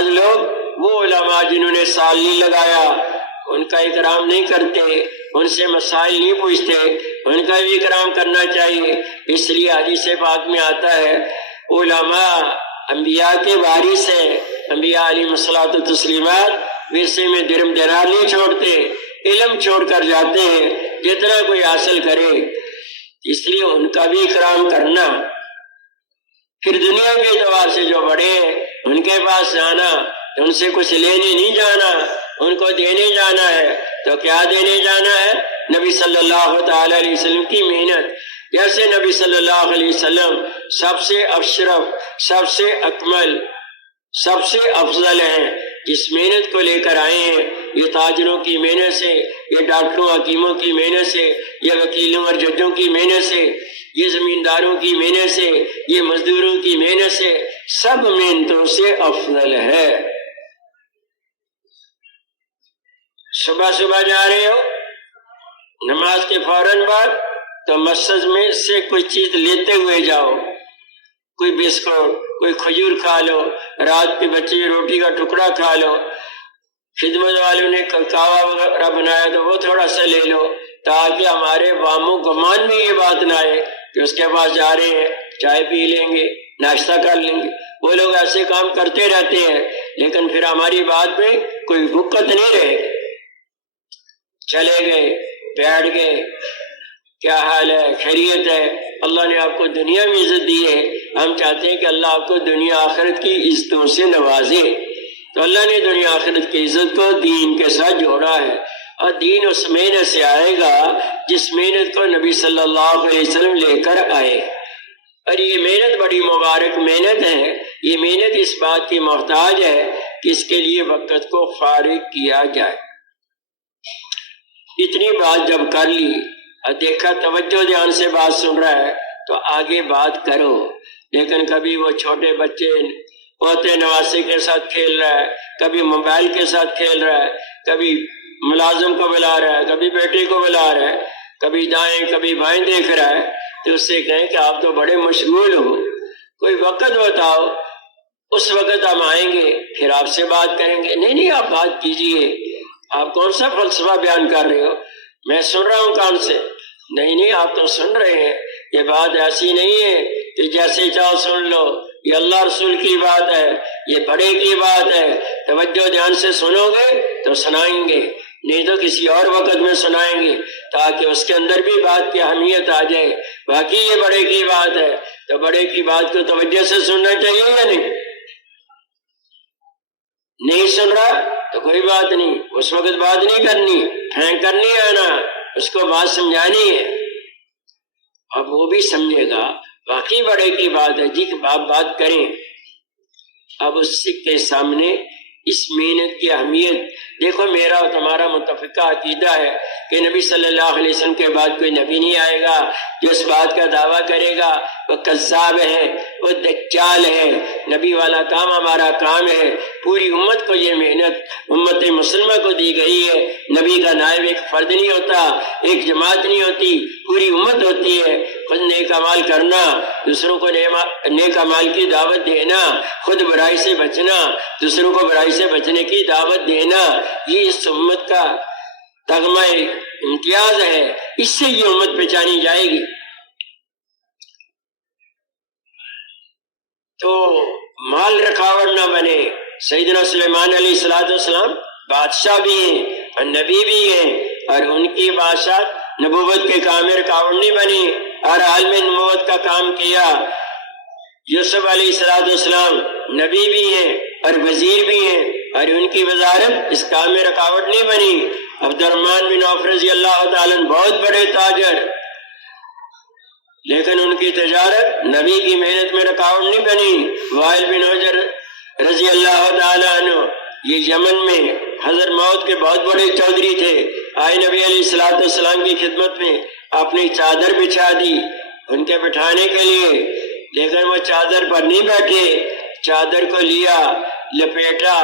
بعض لوگ وہ علماء جنہوں نے سال نہیں لگایا ان کا اکرام نہیں کرتے، ان سے مسائل نہیں پوچھتے، ان کا بھی اکرام کرنا چاہیے۔ اس لیے حدیث پاک میں آتا ہے علماء انبیاء کے وارث ہیں، انبیاء علیہ الصلوۃ والتسلیمات ورثے میں درم دینار نہیں چھوڑتے، علم چھوڑ کر جاتے ہیں جتنا کوئی حاصل کرے، اس لیے ان کا بھی اکرام کرنا۔ پھر دنیا کے اعتبار سے جو بڑے ہیں ان کے پاس جانا، ان سے کچھ لینے نہیں جانا، ان کو دینے جانا ہے۔ تو کیا دینے جانا ہے؟ نبی صلی اللہ تعالی علیہ وسلم کی محنت۔ جیسے نبی صلی اللہ علیہ وسلم سب سے اشرف، سب سے اکمل، سب سے افضل ہیں، جس محنت کو لے کر آئے ہیں، یہ تاجروں کی محنت سے، یہ ڈاکٹروں حکیموں کی محنت سے، یہ وکیلوں اور ججوں کی محنت سے، یہ زمینداروں کی محنت سے، یہ مزدوروں کی محنت سے، سب محنتوں سے افضل ہے۔ صبح صبح جا رہے ہو نماز کے فوراً بعد تو مسجد میں سے کوئی چیز لیتے ہوئے جاؤ، کوئی بسکٹ، کوئی کھجور کھا لو، رات کے بچے روٹی کا ٹکڑا کھا لو، خدمت والوں نے کہوا وغیرہ بنایا تو وہ تھوڑا سا لے لو، تاکہ ہمارے وام و گمان میں یہ بات نہ آئے کہ اس کے پاس جا رہے ہیں چائے پی لیں گے، ناشتہ کر لیں گے۔ وہ لوگ ایسے کام کرتے رہتے ہیں لیکن پھر ہماری بات میں کوئی دقت نہیں رہے، چلے گئے، بیٹھ گئے، کیا حال ہے، خیریت ہے، اللہ نے آپ کو دنیا میں عزت دی ہے، ہم چاہتے ہیں کہ اللہ آپ کو دنیا آخرت کی عزتوں سے نوازے۔ تو اللہ نے دنیا آخرت کی عزت کو دین کے ساتھ جوڑا ہے، اور دین اس محنت سے آئے گا جس محنت کو نبی صلی اللہ علیہ وسلم لے کر آئے۔ اور یہ محنت بڑی مبارک محنت ہے، یہ محنت اس بات کی محتاج ہے کہ اس کے لیے وقت کو فارغ کیا جائے۔ اتنی بات جب کر لی اور دیکھا توجہ دھیان سے بات سن رہا ہے تو آگے بات کرو، لیکن کبھی وہ چھوٹے بچے پوتے نواسے کے ساتھ کھیل رہا ہے، کبھی موبائل کے ساتھ کھیل رہا ہے، کبھی ملازم کو بلا رہا ہے، کبھی بیٹے کو بلا رہا ہے، کبھی دائیں کبھی بائیں دیکھ رہا ہے، تو اس سے کہیں کہ آپ تو بڑے مشغول ہو، کوئی وقت بتاؤ، اس وقت ہم آئیں گے پھر آپ سے بات کریں گے۔ نہیں آپ بات کیجئے، آپ کون سا فلسفہ بیان کر رہے ہو، میں سن رہا ہوں کان سے۔ نہیں آپ تو سن رہے ہیں، یہ بات ایسی نہیں ہے کہ جیسے چاہو سن لو، یہ اللہ رسول کی بات ہے، یہ بڑے کی بات ہے، توجہ دھیان سے سنو گے تو سنائیں گے، نہیں تو کسی اور وقت میں سنائیں گے تاکہ اس کے اندر بھی بات کی اہمیت آ جائے۔ باقی یہ بڑے کی بات ہے تو بڑے کی بات کو توجہ سے سننا چاہیے یا نہیں سن رہا تو کوئی بات نہیں، اس وقت بات نہیں کرنی، پھینک کر نہیں آنا، اس کو بات سمجھانی ہے، اب وہ بھی سمجھے گا واقعی بڑے کی بات ہے جی، آپ بات کریں۔ اب اس کے سامنے اس محنت کی اہمیت دیکھو۔ میرا اور تمہارا متفقہ عقیدہ ہے کہ نبی صلی اللہ علیہ وسلم کے بعد کوئی نبی نہیں آئے گا، جو اس بات کا دعویٰ کرے گا وہ کذاب ہے، وہ دجال ہے۔ نبی والا کام ہمارا کام ہے، پوری امت کو یہ محنت امت مسلمہ کو دی گئی ہے۔ نبی کا نائب ایک فرد نہیں ہوتا، ایک جماعت نہیں ہوتی، پوری امت ہوتی ہے۔ خود نیک اعمال کرنا، دوسروں کو نیک اعمال کی دعوت دینا، خود برائی سے بچنا، دوسروں کو برائی سے بچنے کی دعوت دینا، یہ اس امت کا تغمہ امتیاز ہے، اس سے یہ امت پہچانی جائے گی۔ تو مال رکاوٹ نہ بنے۔ سیدنا سلیمان علیہ السلام بادشاہ بھی ہیں اور نبی بھی ہیں، اور ان کی بادشاہ نبوت کے کام میں رکاوٹ نہیں بنی، اور عالم نبوت کا کام کیا۔ یوسف علیہ السلام نبی بھی ہیں اور وزیر بھی ہیں، اور ان کی وزارت اس کام میں رکاوٹ نہیں بنی۔ عبد الرحمن بن عوف رضی اللہ تعالیٰ بہت بڑے تاجر، لیکن ان کی تجارت نبی کی محنت میں رکاوٹ نہیں بنی۔ وائل بن حجر رضی اللہ تعالیٰ عنہ یہ یمن میں حضرت موت کے بہت بڑے چودھری تھے، آئے نبی علیہ السلام کی خدمت میں اپنی چادر بچھا دی ان کے بٹھانے کے لیے، لیکن وہ چادر پر نہیں بیٹھے، چادر کو لیا، لپیٹا،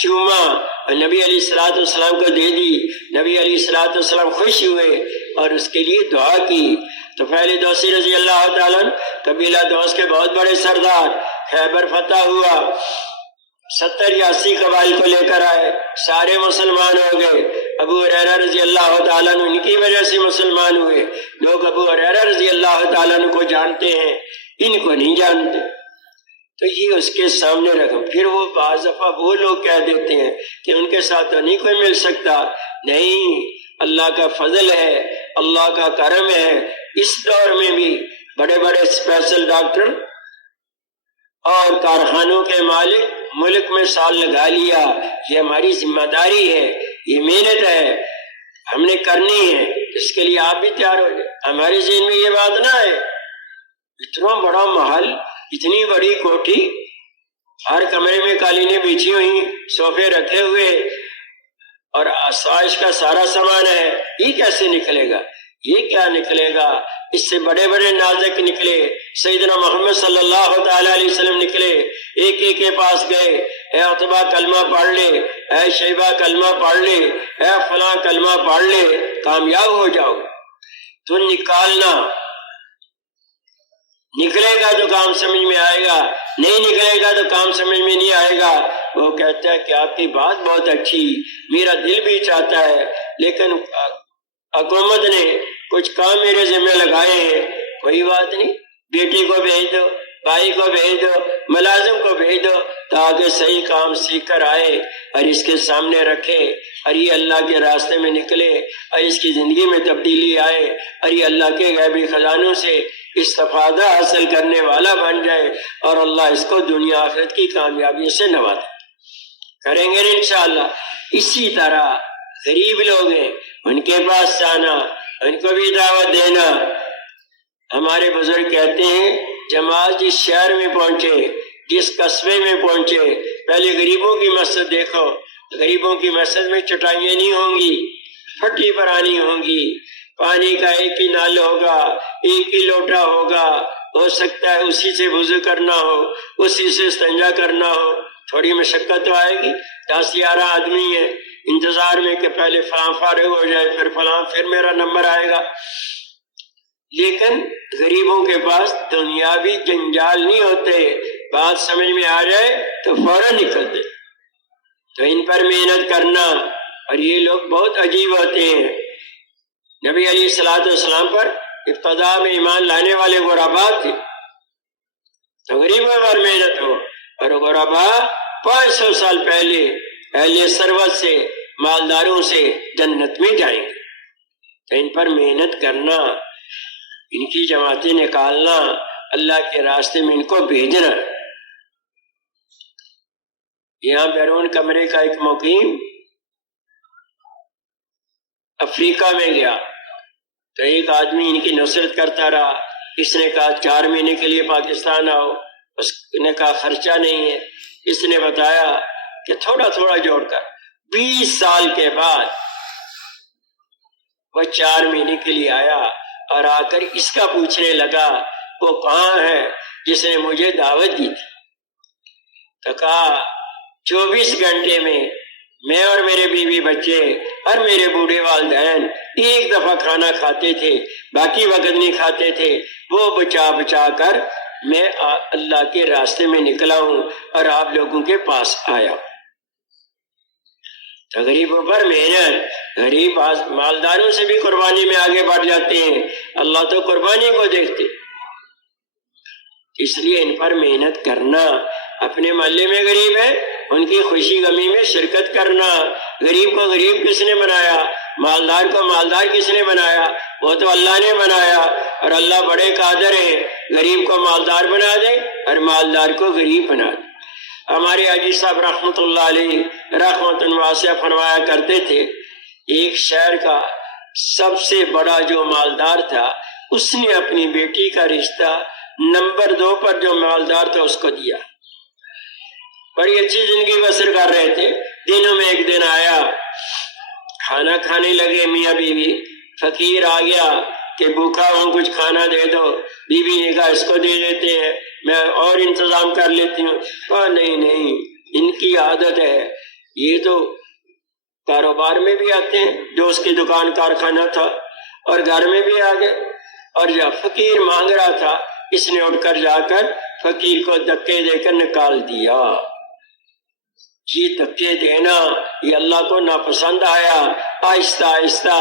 چوما اور نبی علیہ السلام کو دے دی۔ نبی علیہ السلام خوش ہوئے اور اس کے لیے دعا کی۔ تو پہلے دوسی رضی اللہ تعالیٰ قبیلہ دوس کے بہت بڑے سردار، خیبر فتح ہوا، 70 یا 80 قبائل کو لے کر آئے، سارے مسلمان ہو گئے۔ ابو ہریرہ رضی اللہ تعالیٰ عنہ ان کی وجہ سے مسلمان ہوئے۔ لوگ ابو ہریرہ رضی اللہ تعالیٰ عنہ کو جانتے ہیں، ان کو نہیں جانتے، تو یہ اس کے سامنے رکھو۔ پھر وہ بعض دفعہ وہ لوگ کہہ دیتے ہیں کہ ان کے ساتھ تو نہیں کوئی مل سکتا۔ نہیں، اللہ کا فضل ہے، اللہ کا کرم ہے، اس دور میں بھی بڑے بڑے اسپیشل ڈاکٹر اور کارخانوں کے مالک ملک میں سال لگا لیا۔ یہ ہماری ذمہ داری ہے، یہ محنت ہے، ہم نے کرنی ہے، اس کے لیے آپ بھی تیار ہو جائیں۔ ہمارے ذہن میں یہ بات نہ ہے، اتنا بڑا محل، اتنی بڑی کوٹھی، ہر کمرے میں قالینیں بچھی ہوئی، صوفے رکھے ہوئے اور آسائش کا سارا سامان ہے، یہ کیسے نکلے گا؟ یہ کیا نکلے گا؟ اس سے بڑے بڑے نازک نکلے، سیدنا محمد صلی اللہ تعالیٰ علیہ وسلم نکلے، ایک ایک کے پاس گئے، اے عتبہ کلمہ پڑھ لے، اے شیبہ کلمہ پڑھ لے، اے فلاں کلمہ پڑھ لے، کامیاب ہو جاؤ۔ تو نکالنا، نکلے گا تو کام سمجھ میں آئے گا، نہیں نکلے گا تو کام سمجھ میں نہیں آئے گا۔ وہ کہتا ہے کہ آپ کی بات بہت اچھی، میرا دل بھی چاہتا ہے، لیکن حکومت نے کچھ کام میرے ذمہ لگائے ہیں۔ کوئی بات نہیں، بیٹی کو بھیج دو، بھائی کو بھیج دو، ملازم کو بھیج دو، تاکہ صحیح کام سیکھ کر آئے اور اس کے سامنے رکھے اور یہ اللہ کے راستے میں نکلے اور اس کی زندگی میں تبدیلی آئے اور یہ اللہ کے غیبی خزانوں سے استفادہ حاصل کرنے والا بن جائے اور اللہ اس کو دنیا آخرت کی کامیابی سے نوازے۔ کریں گے انشاءاللہ۔ اسی طرح غریب لوگ ہیں، ان کے پاس جانا، ان کو بھی دعوت دینا۔ ہمارے بزرگ کہتے ہیں جماعت جس شہر میں پہنچے، جس قصبے میں پہنچے، پہلے غریبوں کی مسجد دیکھو۔ غریبوں کی مسجد میں چٹائیاں نہیں ہوں گی، پھٹی پرانی ہوں گی، پانی کا ایک ہی نل ہوگا، ایک ہی لوٹا ہوگا، ہو سکتا ہے اسی سے وضو کرنا ہو، اسی سے استنجا کرنا ہو۔ تھوڑی مشقت تو آئے گی، 10-11 آدمی ہیں انتظار میں کہ پہلے فلاں فارغ ہو جائے، پھر فلاں، پھر میرا نمبر آئے گا۔ لیکن غریبوں کے پاس دنیاوی جنجال نہیں ہوتے، بات سمجھ میں آ جائے تو فوراً نکلتے۔ تو ان پر محنت کرنا، اور یہ لوگ بہت عجیب ہوتے ہیں۔ نبی علیہ السلام پر ابتدا میں ایمان لانے والے غربا تھے، تو غریبوں پر محنت ہو، اور غربا 500 سال پہلے اہل ثروت سے، مالداروں سے جنت میں جائیں گے۔ تو ان پر محنت کرنا، ان کی جماعتیں نکالنا، اللہ کے راستے میں ان کو بھیجنا۔ یہاں بیرون کمرے کا ایک مقیم افریقہ میں گیا، تو ایک آدمی ان کی نصرت کرتا رہا۔ اس نے کہا 4 مہینے کے لیے پاکستان آؤ، اس نے کہا خرچہ نہیں ہے۔ اس نے بتایا کہ تھوڑا تھوڑا جوڑ کر 20 سال کے بعد وہ 4 مہینے کے لیے آیا، اور آ کر اس کا پوچھنے لگا وہ کہاں ہے جس نے مجھے دعوت دی تھی۔ تو کہا 24 گھنٹے میں اور میرے بیوی بچے اور میرے بوڑھے والدین ایک دفعہ کھانا کھاتے تھے، باقی وقت نہیں کھاتے تھے، وہ بچا بچا کر میں اللہ کے راستے میں نکلا ہوں اور آپ لوگوں کے پاس آیا۔ تو غریبوں پر محنت، غریب مالداروں سے بھی قربانی میں آگے بڑھ جاتے ہیں، اللہ تو قربانی کو دیکھتے۔ اس لیے ان پر محنت کرنا، اپنے محلے میں غریب ہے ان کی خوشی غمی میں شرکت کرنا۔ غریب کو غریب کس نے بنایا؟ مالدار کو مالدار کس نے بنایا؟ وہ تو اللہ نے بنایا، اور اللہ بڑے قادر ہیں، غریب کو مالدار بنا دے اور مالدار کو غریب بنا دے۔ ہمارے حاجی صاحب رحمۃ اللہ علیہ رحمت واسعہ فرمایا کرتے تھے، ایک شہر کا سب سے بڑا جو مالدار تھا، اس نے اپنی بیٹی کا رشتہ نمبر 2 پر جو مالدار تھا اس کو دیا۔ بڑی اچھی زندگی بسر کر رہے تھے۔ دنوں میں ایک دن آیا، کھانا کھانے لگے میاں بیوی، فقیر آ گیا کہ بھوکا ہوں کچھ کھانا دے دو۔ بیوی نے کہا اس کو دے دیتے ہیں، میں اور انتظام کر لیتی ہوں۔ کہا نہیں، ان کی عادت ہے، یہ تو کاروبار میں بھی آتے ہیں، جو اس کی دکان کارخانہ تھا، اور گھر میں بھی آ گئے، اور جب فقیر مانگ رہا تھا اس نے اٹھ کر جا کر فقیر کو دھکے دے کر نکال دیا۔ یہ دھکے دینا یہ اللہ کو ناپسند آیا۔ آہستہ آہستہ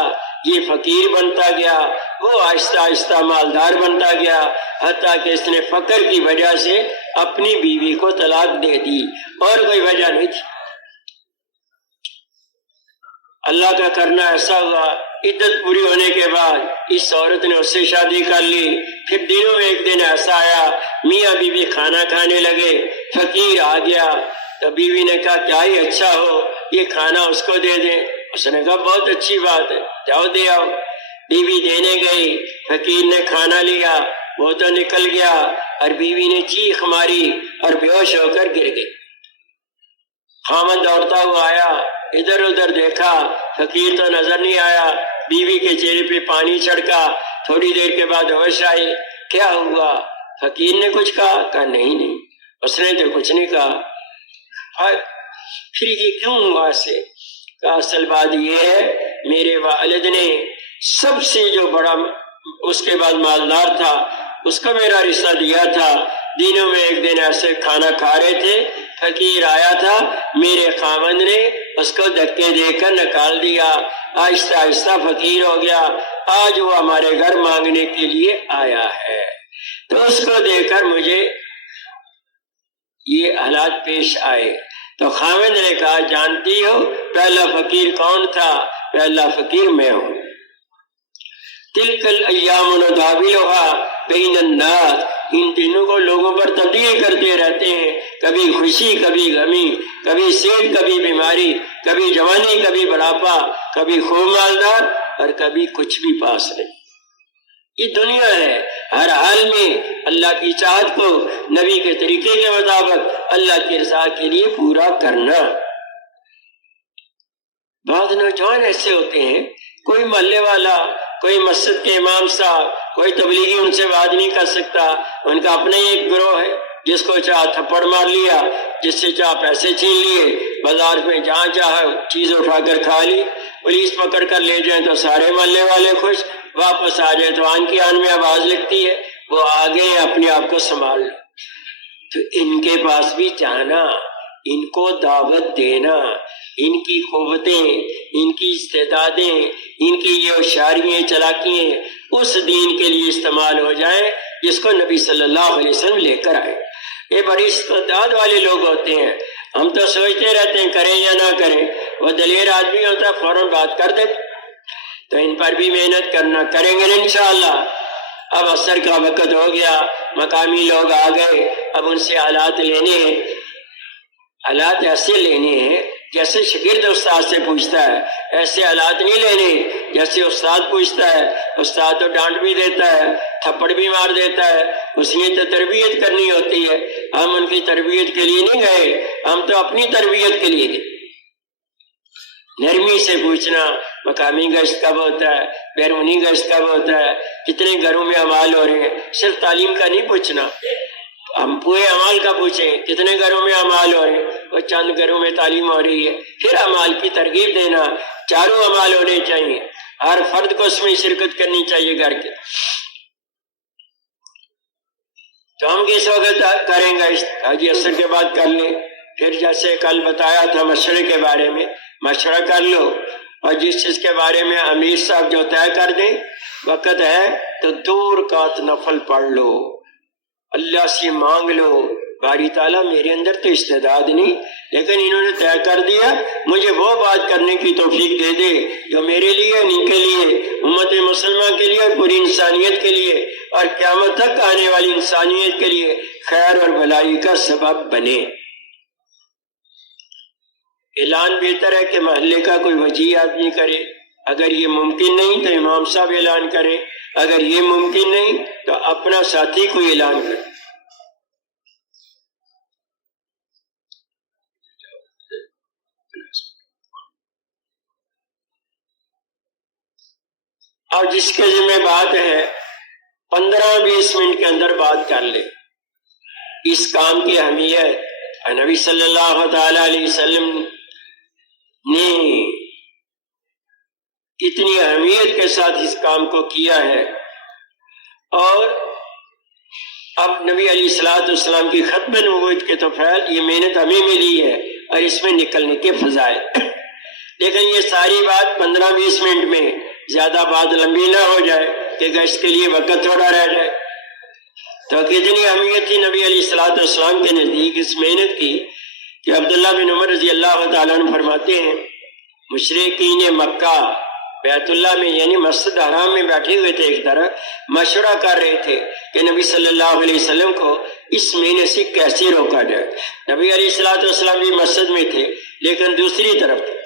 یہ فقیر بنتا گیا، وہ آہستہ آہستہ مالدار بنتا گیا، حتیٰ کہ اس نے فقر کی وجہ سے اپنی بیوی کو طلاق دے دی، اور کوئی وجہ نہیں تھی۔ اللہ کا کرنا ایسا ہوا، عدت پوری ہونے کے بعد اس عورت نے اس سے شادی کر لی۔ پھر دنوں میں ایک دن ایسا آیا، میاں بیوی کھانا کھانے لگے، فقیر آ گیا تو بیوی نے کہا کیا ہی اچھا ہو یہ کھانا اس کو دے دیں۔ اس نے کہا بہت اچھی بات ہے، جاؤ دے آؤ۔ بیوی دینے گئی، فقیر نے کھانا لیا، وہ تو نکل گیا، اور بیوی نے چیخ ماری اور بے ہوش ہو کر گر گئی۔ خاوند دوڑتا ہوا آیا، ادھر ادھر دیکھا، فقیر تو نظر نہیں آیا، بیوی کے چہرے پہ پانی چھڑکا، تھوڑی دیر کے بعد ہوش آئی، کیا ہوا؟ فقیر نے کچھ کہا؟ کہا نہیں، اس نے تو کچھ نہیں کہا۔ پھر یہ کیوں ہوا ایسے؟ کہا اصل بات یہ ہے میرے والد نے سب سے جو بڑا اس کے بعد مالدار تھا اس کو میرا رشتہ دیا تھا۔ دنوں میں ایک دن ایسے کھانا کھا رہے تھے، فقیر آیا تھا، میرے خاوند نے اس کو دھکے دے کر نکال دیا، آہستہ آہستہ فقیر ہو گیا، آج وہ ہمارے گھر مانگنے کے لیے آیا ہے۔ تو اس کو دیکھ کر مجھے یہ حالات پیش آئے۔ تو خاوند نے کہا جانتی ہو پہلا فقیر کون تھا؟ پہلا فقیر میں ہوں۔ تلک الایام نداولها بین الناس، ان دنوں کو لوگوں پر تبدیل کرتے رہتے ہیں، کبھی خوشی کبھی غمی، کبھی صحت کبھی بیماری، کبھی جوانی کبھی بڑھاپا، کبھی خوب مالدار اور کبھی کچھ بھی پاس نہیں۔ یہ دنیا ہے، ہر حال میں اللہ کی چاہت کو نبی کے طریقے کے مطابق اللہ کی رضا کے لیے پورا کرنا۔ بعض نوجوان ایسے ہوتے ہیں، کوئی محلے والا، کوئی مسجد کے امام صاحب، کوئی تبلیغی ان سے بات نہیں کر سکتا، ان کا اپنا ہی ایک گروہ ہے، جس کو چاہ تھپڑ مار لیا، جس سے چاہ پیسے چھین لیے، بازار میں جہاں چاہ چیز اٹھا کر کھا لی، پولیس پکڑ کر لے جائیں تو سارے محلے والے خوش، واپس آ جائیں تو آن کی آن میں آواز لگتی ہے وہ آگے اپنے آپ کو سنبھال لو۔ تو ان کے پاس بھی جانا، ان کو دعوت دینا، ان کی قوتیں، ان کی استعدادیں، ان کی یہ ہوشیاریاں چلاکیاں اس دین کے لیے استعمال ہو جائیں جس کو نبی صلی اللہ علیہ وسلم لے کر آئے۔ یہ بڑی استعداد والے لوگ ہوتے ہیں، ہم تو سوچتے رہتے ہیں کریں یا نہ کریں، وہ دلیر آدمی ہوتا ہے فوراً بات کر دیتے۔ تو ان پر بھی محنت کرنا، کریں گے انشاءاللہ۔ اب عصر کا وقت ہو گیا، مقامی لوگ آ گئے، اب ان سے حالات لینے ہیں، حالات ایسے لینے ہیں جیسے شاگرد استاد سے پوچھتا ہے، ایسے حالات نہیں لینے جیسے استاد پوچھتا ہے۔ استاد تو ڈانٹ بھی دیتا ہے، تھپڑ بھی مار دیتا ہے، اس نے تو تربیت کرنی ہوتی ہے۔ ہم ان کی تربیت کے لیے نہیں گئے، ہم تو اپنی تربیت کے لیے گئے۔ نرمی سے پوچھنا، مقامی گشت کب ہوتا ہے، بیرونی گشت کب ہوتا ہے، کتنے گھروں میں اعمال ہو رہے ہیں، صرف تعلیم کا نہیں پوچھنا، ہم پورے اعمال کا پوچھیں، کتنے گھروں میں اعمال ہو رہے ہیں، وہ چند گھروں میں تعلیم ہو رہی ہے، پھر اعمال کی ترغیب دینا، چاروں اعمال ہونے چاہیے، ہر فرد کو اس میں شرکت کرنی چاہیے گھر کے۔ تو ہم کس وقت کریں گے؟ حاجی عصر کے بعد کر لیں، پھر جیسے کل بتایا تھا مشورے کے بارے میں، مشورہ کر لو، اور جس چیز کے بارے میں امیر صاحب جو طے کر دیں، وقت ہے تو 2 رکعت نفل پڑھ لو، اللہ سے مانگ لو، باری تعالیٰ میرے اندر تو استعداد نہیں، لیکن انہوں نے طے کر دیا مجھے وہ بات کرنے کی توفیق دے دے جو میرے لیے، ان کے لیے، امت مسلمہ کے لیے، پوری انسانیت کے لیے اور قیامت تک آنے والی انسانیت کے لیے خیر اور بھلائی کا سبب بنے۔ اعلان بہتر ہے کہ محلے کا کوئی وجیہ آدمی کرے، اگر یہ ممکن نہیں تو امام صاحب اعلان کریں، اگر یہ ممکن نہیں تو اپنا ساتھی کوئی اعلان کرے۔ اور جس کے ذمہ بات ہے 15-20 منٹ کے اندر بات کر لے۔ اس کام کی اہمیت نبی صلی اللہ تعالی علیہ وسلم نے اتنی اہمیت کے ساتھ اس کام کو کیا ہے، اور اب نبی علیہ الصلوۃ والسلام کی ختم نبوت کے تو فیض یہ محنت ہمیں ملی ہے، اور اس میں نکلنے کے فضائل۔ لیکن یہ ساری بات 15-20 منٹ میں، زیادہ بات لمبی نہ ہو جائے کہ گشت کے لیے وقت تھوڑا رہ جائے۔ تو کتنی اہمیت تھی نبی علیہ الصلوۃ والسلام کے نزدیک اس محنت کی کہ عبداللہ بن عمر رضی اللہ تعالیٰ عنہ فرماتے ہیں مشرکین مکہ بیت اللہ میں یعنی مسجد حرام میں بیٹھے ہوئے تھے، ایک طرف مشورہ کر رہے تھے کہ نبی صلی اللہ علیہ وسلم کو اس مہینے سے کیسے روکا جائے۔ نبی علیہ الصلوۃ والسلام بھی مسجد میں تھے لیکن دوسری طرف تھے۔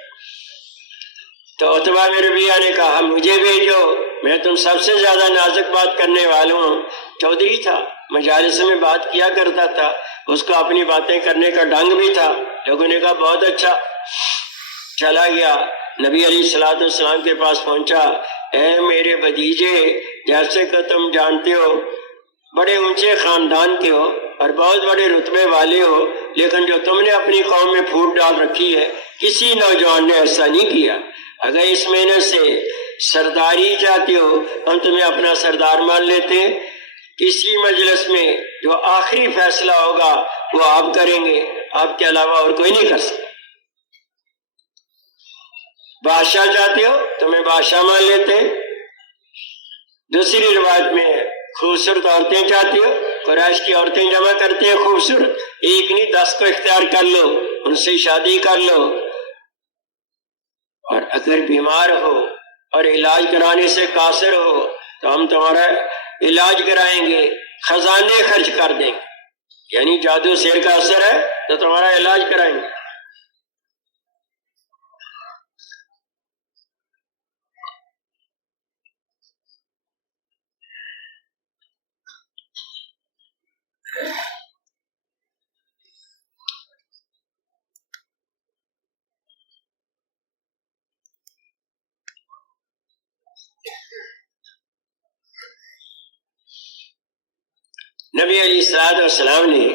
تو عتبہ بن ربیعہ نے کہا مجھے بھیجو، میں تم سب سے زیادہ نازک بات کرنے والوں ہوں۔ چودھری تھا، مجالس میں بات کیا کرتا تھا، اس کو اپنی باتیں کرنے کا ڈنگ بھی تھا۔ لوگوں نے کہا بہت اچھا، چلا گیا نبی علیہ الصلوۃ والسلام کے پاس پہنچا۔ اے میرے بھتیجے، جیسے کہ تم جانتے ہو بڑے اونچے خاندان کے ہو اور بہت بڑے رتبے والے ہو، لیکن جو تم نے اپنی قوم میں پھوٹ ڈال رکھی ہے کسی نوجوان نے ایسا نہیں کیا۔ اگر اس محنت سے سرداری چاہتے ہو ہم تمہیں اپنا سردار مان لیتے ہیں۔ کسی مجلس میں جو آخری فیصلہ ہوگا وہ آپ کریں گے، آپ کے علاوہ اور کوئی نہیں کر سکتا۔ بادشاہ چاہتے ہو تمہیں بادشاہ مان لیتے ہیں۔ دوسری روایت میں خوبصورت عورتیں چاہتی ہو، قریش کی عورتیں جمع کرتے ہیں خوبصورت، ایک نہیں 10 کو اختیار کر لو، ان سے شادی کر لو۔ اور اگر بیمار ہو اور علاج کرانے سے قاصر ہو تو ہم تمہارا علاج کرائیں گے، خزانے خرچ کر دیں گے، یعنی جادو سحر کا اثر ہے تو تمہارا علاج کرائیں گے۔ نبی علیہ الصلوۃ والسلام نے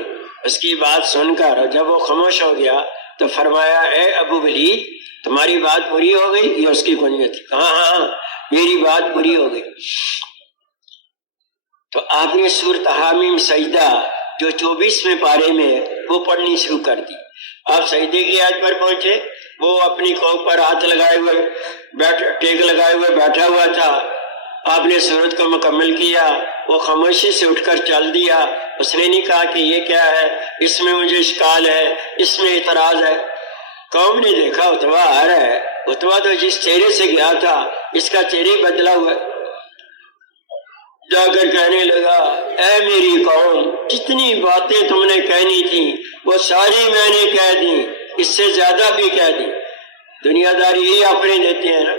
اس کی بات سن کر جب وہ خاموش ہو گیا تو فرمایا اے ابو ولید تمہاری بات پوری ہو گئی؟ یہ اس کی کنیت تھی۔ ہاں ہاں میری بات پوری ہو گئی۔ تو آپ نے سورۃ حامیم سجدہ جو 24ویں پارے میں وہ پڑھنی شروع کر دی۔ آپ سجدے کی آیت پر پہنچے، وہ اپنی کوکھ پر ہاتھ لگائے ہوئے ٹیک لگائے ہوئے بیٹھا ہوا تھا۔ آپ نے سورت کو مکمل کیا، وہ خاموشی سے اٹھ کر چل دیا۔ اس نے نہیں کہا کہ یہ کیا ہے، اس میں مجھے اشکال ہے، اس میں اعتراض ہے۔ قوم نے دیکھا اتبا آ رہا ہے، اتبا تو جس چہرے سے گیا تھا اس کا چہرہ ہی بدلا ہوا ہے۔ جا کر کہنے لگا اے میری قوم، جتنی باتیں تم نے کہنی تھی وہ ساری میں نے کہہ دی، اس سے زیادہ بھی کہہ دی۔ دنیا داری یہی آفریں دیتے ہیں نا،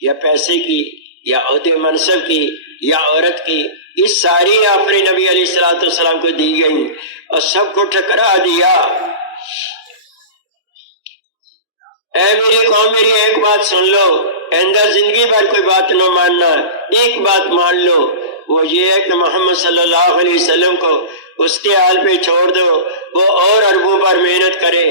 یا پیسے کی یا عہدے منصب کی یا عورت کی، اس ساری آفریں نبی علیہ الصلوۃ والسلام کو دی گئی اور سب کو ٹھکرا دیا۔ اے میری قوم میری ایک بات سن لو، آئندہ زندگی بھر کوئی بات نہ ماننا، ایک بات مان لو، وہ یہ ہے کہ محمد صلی اللہ علیہ وسلم کو اس کے حال پہ چھوڑ دو، وہ اور عربوں پر محنت کرے۔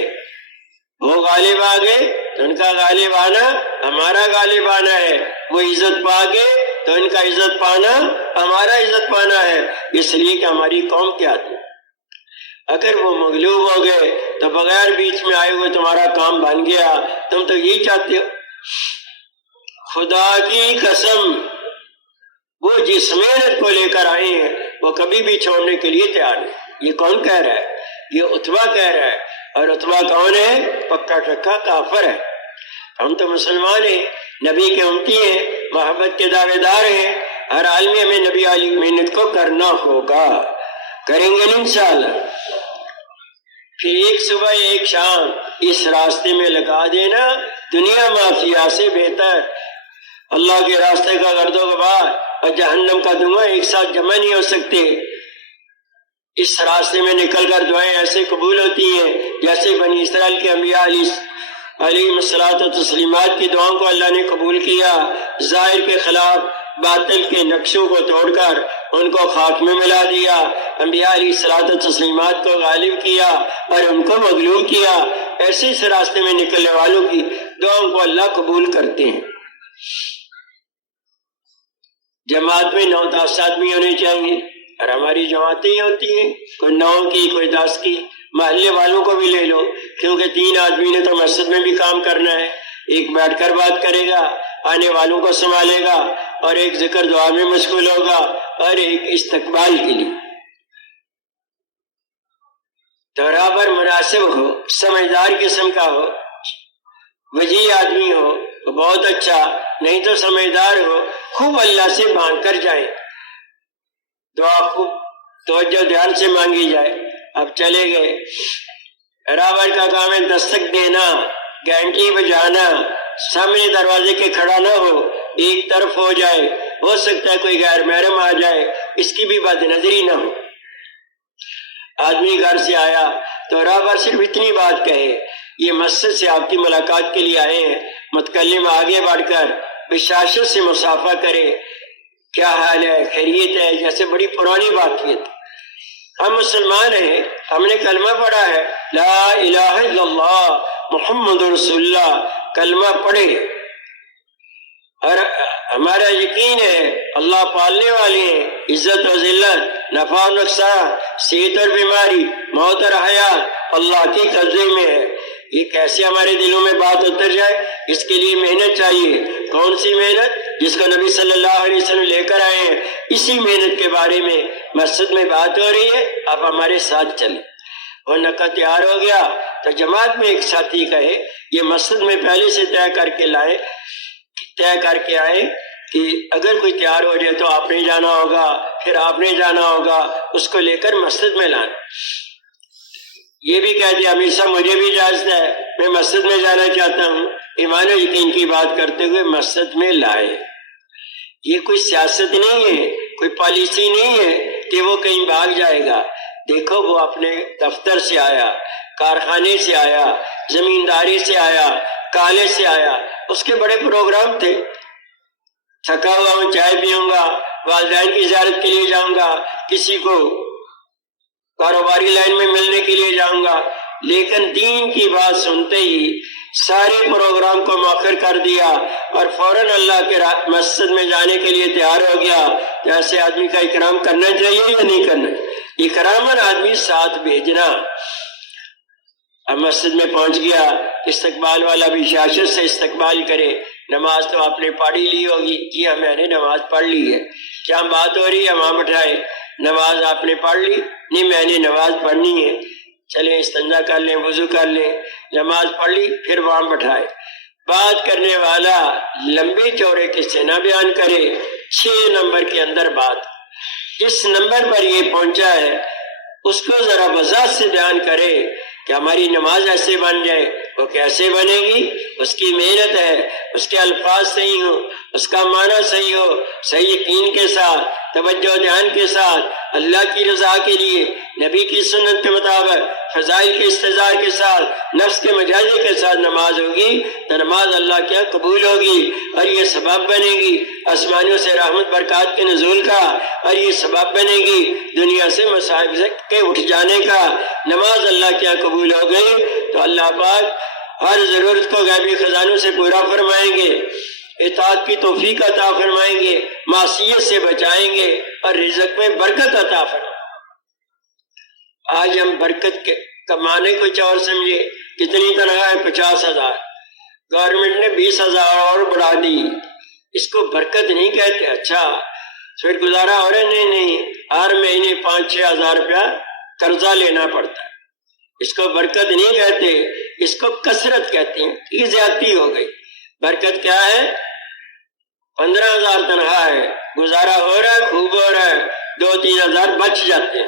وہ غالب آ گئے تو ان کا غالب آنا ہمارا غالب آنا ہے، وہ عزت پا گئے تو ان کا عزت پانا ہمارا عزت پانا ہے، اس لیے کہ ہماری قوم کیا تھی۔ اگر وہ مغلوب ہو گئے تو بغیر بیچ میں آئے ہوئے تمہارا کام بن گیا، تم تو یہی چاہتے ہو۔ خدا کی قسم وہ جس محنت کو لے کر آئے ہیں وہ کبھی بھی چھوڑنے کے لیے تیار نہیں۔ یہ کون کہہ رہا ہے؟ یہ اتبا کہہ رہا ہے، اور اتبا کون ہے؟ پکا ٹکا کافر ہے۔ ہم تو مسلمان ہیں، نبی کے امتی ہیں، محبت کے دعوے دار ہیں، ہر حال میں ہمیں نبی علی محنت کو کرنا ہوگا، کریں گے انشاءاللہ۔ پھر ایک صبح ایک شام اس راستے میں لگا دینا دنیا مافیا سے بہتر۔ اللہ کے راستے کا گرد و غبار اور جہنم کا دھواں ایک ساتھ جمع نہیں ہو سکتے۔ اس راستے میں نکل کر دعائیں ایسے قبول ہوتی ہیں جیسے بنی اسرائیل کے انبیاء علیہ الصلوۃ والتسلیمات کی دعاؤں کو اللہ نے قبول کیا، ظاہر کے خلاف باطل کے نقشوں کو توڑ کر ان کو خاک میں ملا دیا، انبیاء علیہ الصلوۃ والتسلیمات کو غالب کیا اور ان کو مغلوب کیا۔ ایسے اس راستے میں نکلنے والوں کی دعاؤں کو اللہ قبول کرتے ہیں۔ جماعت میں 9-10 آدمی ہونے چاہیے، اور ہماری جماعتیں ہی ہوتی ہیں، کوئی 9 کی کوئی 10 کی، محلے والوں کو بھی لے لو، کیونکہ 3 آدمی نے تو مسجد میں بھی کام کرنا ہے، ایک بیٹھ کر بات کرے گا، آنے والوں کو سنبھالے گا، اور ایک ذکر دعا میں مشغول ہوگا، اور ایک استقبال کے لیے۔ تو برابر مناسب ہو، سمجھدار قسم کا ہو، وجیح آدمی ہو تو بہت اچھا، نہیں تو سمجھدار ہو، خوب اللہ سے مانگ کر جائے، دعا خوب توجہ دھیان سے مانگی جائے۔ اب چلے گئے، برابر کا کام ہے دستک دینا، گھنٹی بجانا، سامنے دروازے کے کھڑا نہ ہو، ایک طرف ہو جائے، ہو سکتا ہے کوئی غیر محرم آ جائے، اس کی بھی بد نظری نہ ہو۔ آدمی گھر سے آیا تو برابر صرف اتنی بات کہے، یہ مسجد سے آپ کی ملاقات کے لیے آئے ہیں، متکلم آگے بڑھ کر بشاشت سے مصافحہ کرے، کیا حال ہے، خیریت ہے، جیسے بڑی پرانی واقعیت۔ ہم مسلمان ہیں، ہم نے کلمہ پڑھا ہے، لا الہ الا اللہ محمد رسول اللہ، کلمہ پڑھے، اور ہمارا یقین ہے اللہ پالنے والے ہیں، عزت و ذلت، نفع و نقصان، صحت اور بیماری، موت اور حیات اللہ کے قبضے میں ہے۔ یہ کیسے ہمارے دلوں میں بات اتر جائے، اس کے لیے محنت چاہیے۔ کون سی محنت؟ جس کو نبی صلی اللہ علیہ وسلم لے کر آئے ہیں، اسی محنت کے بارے میں مسجد میں بات ہو رہی ہے، آپ ہمارے ساتھ چلیں۔ اور نقہ تیار ہو گیا تو جماعت میں ایک ساتھی کہے، یہ مسجد میں پہلے سے طے کر کے آئے کہ اگر کوئی تیار ہو جائے تو آپ نے جانا ہوگا، پھر آپ نے جانا ہوگا، اس کو لے کر مسجد میں لانا۔ یہ بھی کہہ دیا امیر صاحب مجھے بھی اجازت ہے، میں مسجد میں جانا چاہتا ہوں، ایمان و یقین کی بات کرتے ہوئے مسجد میں لائے۔ یہ کوئی سیاست نہیں ہے، کوئی پالیسی نہیں ہے کہ وہ کہیں بھاگ جائے گا۔ دیکھو وہ اپنے دفتر سے آیا، کارخانے سے آیا، زمینداری سے آیا، کالج سے آیا، اس کے بڑے پروگرام تھے، تھکا ہوا ہوں چائے پیوں گا، والدین کی زیارت کے لیے جاؤں گا، کسی کو کاروباری لائن میں ملنے کے لیے جاؤں گا، لیکن دین کی بات سنتے ہی سارے پروگرام کو مؤخر کر دیا اور فوراً اللہ کے مسجد میں جانے کے لیے تیار ہو گیا۔ ایسے آدمی کا اکرام کرنا چاہیے یا نہیں کرنا؟ اکراماً آدمی ساتھ بھیجنا۔ اب مسجد میں پہنچ گیا، استقبال والا بھی شاشت سے استقبال کرے۔ نماز تو آپ نے پڑھ ہی لی ہوگی، جی ہاں میں نے نماز پڑھ لی ہے۔ کیا بات ہو رہی ہے؟ وہاں بٹھائے، نماز آپ نے پڑھ لی؟ نہیں میں نے نماز پڑھنی ہے۔ چلیں استنجا کر لیں، وضو کر لیں، نماز پڑھ لی، پھر وہاں بٹھائے۔ بات کرنے والا لمبے چوڑے قصے نہ بیان کرے، 6 نمبر کے اندر بات، جس نمبر پر یہ پہنچا ہے اس کو ذرا وضاحت سے بیان کرے کہ ہماری نماز ایسے بن جائے۔ وہ کیسے بنے گی؟ اس کی محنت ہے، اس کے الفاظ صحیح ہو، اس کا معنی صحیح ہو، صحیح یقین کے ساتھ، توجہ دھیان کے ساتھ، اللہ کی رضا کے لیے، نبی کی سنت کے مطابق، فضائل کے استظہار کے ساتھ، نفس کے مجازے کے ساتھ نماز ہوگی تو نماز اللہ کے قبول ہوگی، اور یہ سبب بنے گی آسمانوں سے رحمت برکات کے نزول کا، اور یہ سبب بنے گی دنیا سے مصائب کے اٹھ جانے کا۔ نماز اللہ کے قبول ہو گئی تو اللہ پاک ہر ضرورت کو غیبی خزانوں سے پورا فرمائیں گے، اطاعت کی توفیق عطا فرمائیں گے، معصیت سے بچائیں گے، اور رزق میں برکت عطا فرمائیں گے۔ آج ہم برکت کے کمانے کچھ اور سمجھے، کتنی تنخواہ ہے؟ 50,000، گورنمنٹ نے 20,000 اور بڑھا دی، اس کو برکت نہیں کہتے۔ اچھا پھر گزارا ہو رہا ہے؟ نہیں، ہر مہینے 5-6 ہزار روپیہ قرضہ لینا پڑتا ہے، اس کو برکت نہیں کہتے، اس کو کثرت کہتے ہیں۔ یہ زیادتی ہو گئی۔ برکت کیا ہے؟ 15,000 تنخواہ ہے، گزارا ہو رہا ہے، خوب ہو رہا ہے، 2-3 ہزار بچ جاتے ہیں۔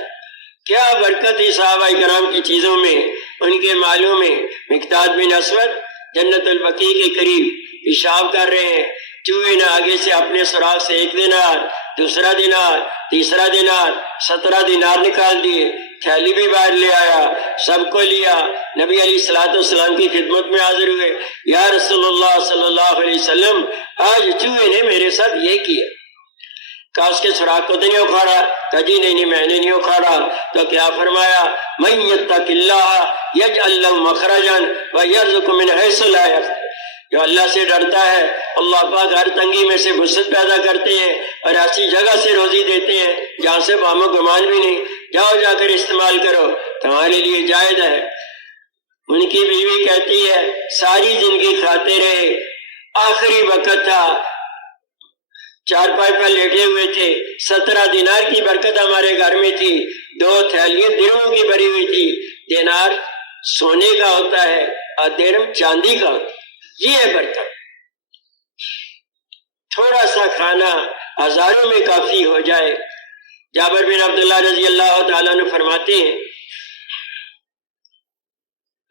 کیا برکت ہے صحابہ کرام کی چیزوں میں؟ ان کے مالوں میں۔ مقداد بن اسود جنت البقیع کے قریب پیشاب کر رہے ہیں، چوہے نے آگے سے اپنے سوراخ سے 1 دینار، دوسرا دینار، تیسرا دینار، 17 دینار نکال دیے۔ تھیلی بھی باہر لے آیا، سب کو لیا، نبی علیہ الصلوۃ والسلام کی خدمت میں حاضر ہوئے۔ یا رسول اللہ صلی اللہ علیہ وسلم، آج چوہے نے میرے ساتھ یہ کیا۔ کہا اس کے سوراخ کو تو نہیں اکھاڑا؟ کہا جی نہیں میں نے نہیں اکھاڑا۔ تو کیا فرمایا؟ من یتق اللہ یجعل له مخرجا ویرزقه من حیث لا یحتسب۔ جو اللہ سے ڈرتا ہے اللہ پاک ہر تنگی میں سے وسعت پیدا کرتے ہیں اور ایسی جگہ سے روزی دیتے ہیں جہاں سے وہم و گمان بھی نہیں۔ جاؤ جا کر استعمال کرو، تمہارے لیے جائز ہے۔ ان کی بیوی کہتی ہے ساری زندگی کھاتے رہے، آخری وقت تھا، چارپائی پر لیٹے ہوئے تھے، 17 دینار کی برکت ہمارے گھر میں تھی، 2 تھیلیاں درہموں کی بھری ہوئی تھی۔ دینار سونے کا ہوتا ہے اور درہم چاندی کا ہوتا ہے، یہ ہے برکت۔ تھوڑا سا کھانا ہزاروں میں کافی ہو جائے۔ جابر بن عبداللہ رضی اللہ تعالیٰ عنہ فرماتے ہیں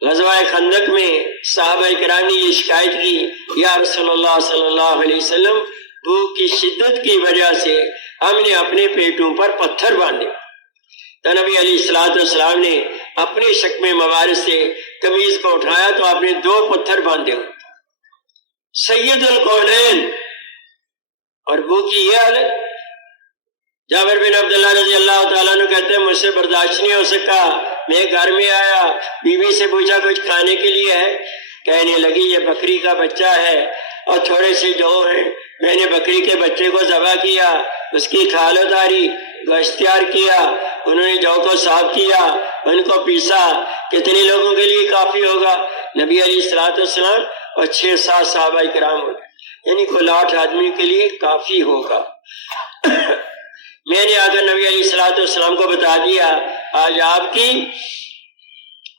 غزوہ خندق میں صحابہ کرام نے یہ شکایت کی، یا رسول اللہ صلی اللہ علیہ وسلم، بھوک کی شدت کی وجہ سے ہم نے اپنے پیٹوں پر پتھر باندھے۔ تو نبی علیہ السلام نے اپنے شکم مبارک سے قمیض کو اٹھایا تو آپ نے 2 پتھر باندھے ہوئے۔ سید القونین اور بھوک کی یہ حالت۔ جابر بن عبداللہ رضی اللہ تعالیٰ عنہ کہتے ہیں مجھ سے برداشت نہیں ہو سکا، میں گھر میں آیا، بیوی سے پوچھا کچھ کھانے کے لیے ہے؟ کہنے لگی یہ بکری کا بچہ ہے اور تھوڑے سے جو ہیں، میں نے بکری کے بچے کو ذبح کیا، اس کی کھال اتاری، گوشت تیار کیا، انہوں نے جو کو صاف کیا، ان کو پیسا، کتنے لوگوں کے لیے کافی ہوگا؟ نبی علیہ السلام اور 6-7 صحابہ کرام ہو گئے، یعنی کل 8 آدمی کے لیے کافی ہوگا۔ میں نے آ کر نبی علیہ السلام کو بتا دیا آج آپ کی